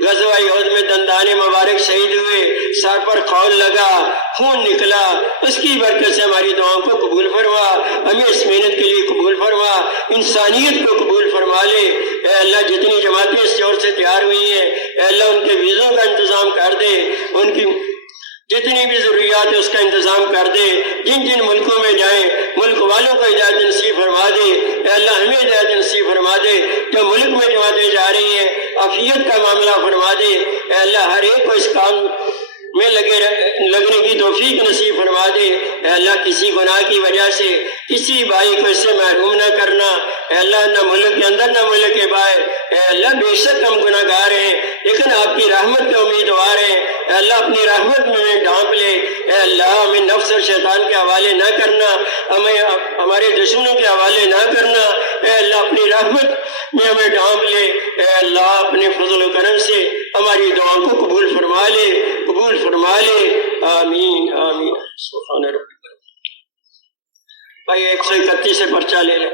غزوہ احد میں دندان مبارک شہید ہوئے، سر پر خول لگا، خون نکلا، اس کی برکت سے ہماری دعاؤں کو قبول فرما، ہمیں اس محنت کے لیے قبول فرما، انسانیت کو قبول فرما لے، اے اللہ جتنی جماعتیں اس دور سے تیار ہوئی ہیں اے اللہ ان کے ویزوں کا انتظام کر دے، ان کی جتنی بھی ضروریات ہے اس کا انتظام کر دے، جن جن ملکوں میں جائیں ملک والوں کو ہدایت نصیب فرما دے، اے اللہ ہمیں ہدایت نصیب فرما دے، جو ملک میں جماعتیں جا رہی ہیں عافیت کا معاملہ فرما دے، اے اللہ ہر ایک کو اس کام میں لگنے کی توفیق نصیب فرما دے، اے اللہ کسی گناہ کی وجہ سے کسی بھائی کو اس سے محروم نہ کرنا، اے اللہ نہ ملک کے اندر نہ ملک کے باہر، اے اللہ بے شک ہم گناہ گار ہیں لیکن آپ کی رحمت کے امیدوار ہیں، اے اللہ اپنی رحمت میں ہمیں ڈھانپ لے، اے اللہ ہمیں نفس اور شیطان کے حوالے نہ کرنا، ہمیں ہمارے دشمنوں کے حوالے نہ کرنا، اے اللہ اپنی رحمت میں ہمیں ڈھانپ لے، اے اللہ اپنے فضل و کرم سے ہماری دعاؤں کو قبول فرما لے، قبول فرما لے، آمین آمین۔ سبحان ربک۔ بھائی 131 سے پرچہ لے لیں۔